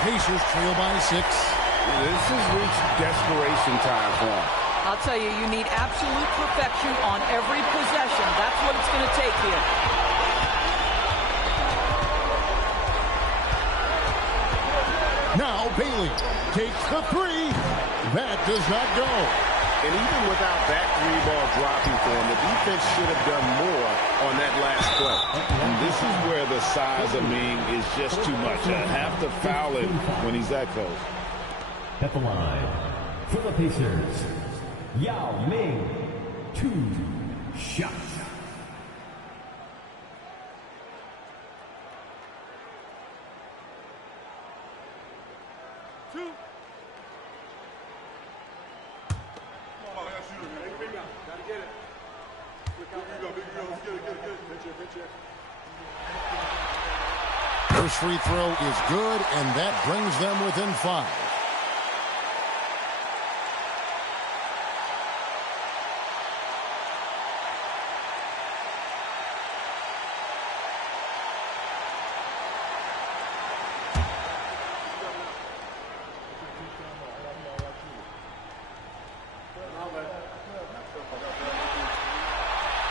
Pacers trail by 6. This has reached desperation time for them. I'll tell you, you need absolute perfection on every possession. That's what it's going to take here. Now Bailey takes the 3. That does not go. And even without that 3-ball dropping for him, the defense should have done more on that last play. And this is where the size of Ming is just too much. I have to foul him when he's that close. At the line, for the Pacers, Yao Ming, 2 shots. First free throw is good, and that brings them within 5.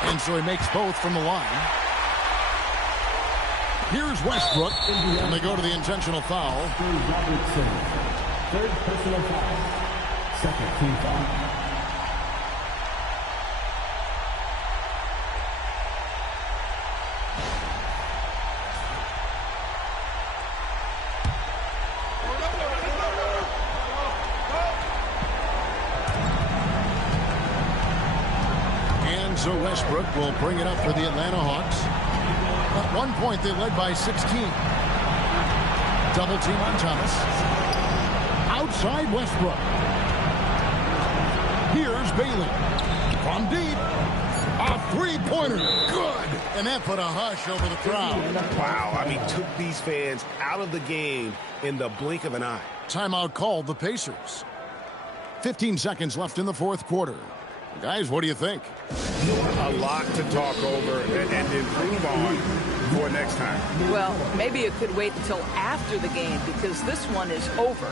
And so he makes both from the line. Here's Westbrook, and they go to the intentional foul. Robertson, 3rd personal foul, 2nd team foul. And so Westbrook will bring it up for the Atlanta Hawks. At one point, they led by 16. Double team on Thomas. Outside Westbrook. Here's Bailey. From deep. A three-pointer. Good. And that put a hush over the crowd. Wow, I mean, took these fans out of the game in the blink of an eye. Timeout called the Pacers. 15 seconds left in the 4th quarter. Guys, what do you think? A lot to talk over and improve on for next time. Well, maybe it could wait until after the game because this one is over.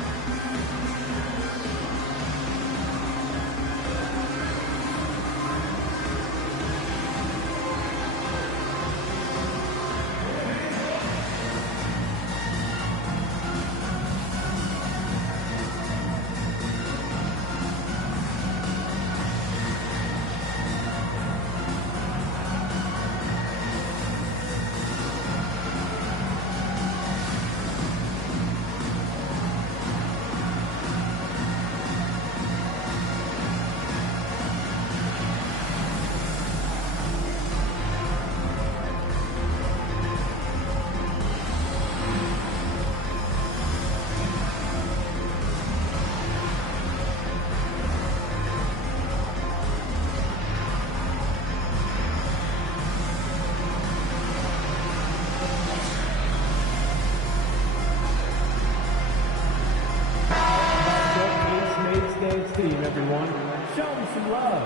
Team, everyone. Show them some love.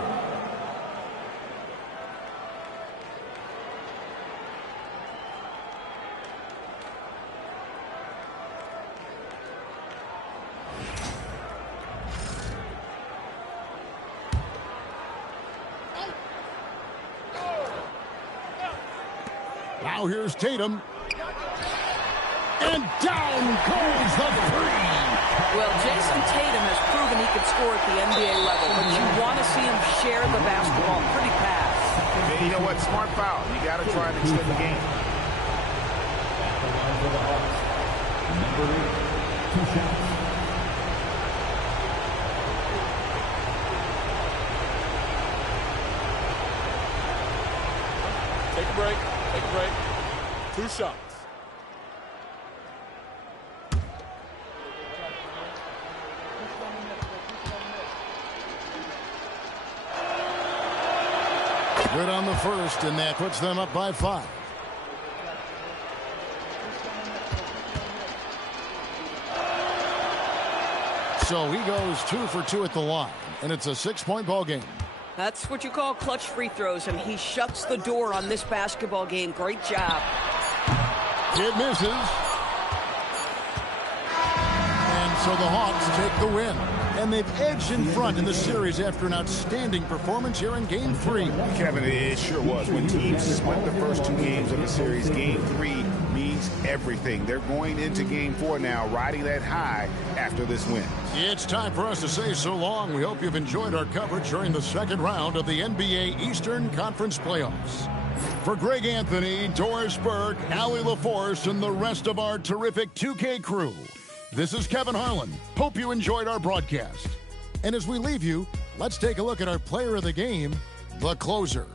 Now here's Tatum. And down goes the 3. Well, Jason Tatum has proven he can score at the NBA level, but you want to see him share the basketball pretty fast. And you know what? Smart foul. You got to try and extend the game. Number 8, 2 shots. Take a break. Take a break. 2 shots. Good on the first, and that puts them up by 5. So he goes 2 for 2 at the line, and it's a 6-point ball game. That's what you call clutch free throws, and he shuts the door on this basketball game. Great job. It misses. And so the Hawks take the win. And they've edged in front in the series after an outstanding performance here in Game 3. Kevin, it sure was. When teams split the first 2 games of the series, Game 3 means everything. They're going into Game 4 now, riding that high after this win. It's time for us to say so long. We hope you've enjoyed our coverage during the second round of the NBA Eastern Conference Playoffs. For Greg Anthony, Doris Burke, Allie LaForce, and the rest of our terrific 2K crew, this is Kevin Harlan. Hope you enjoyed our broadcast. And as we leave you, let's take a look at our player of the game, the closer.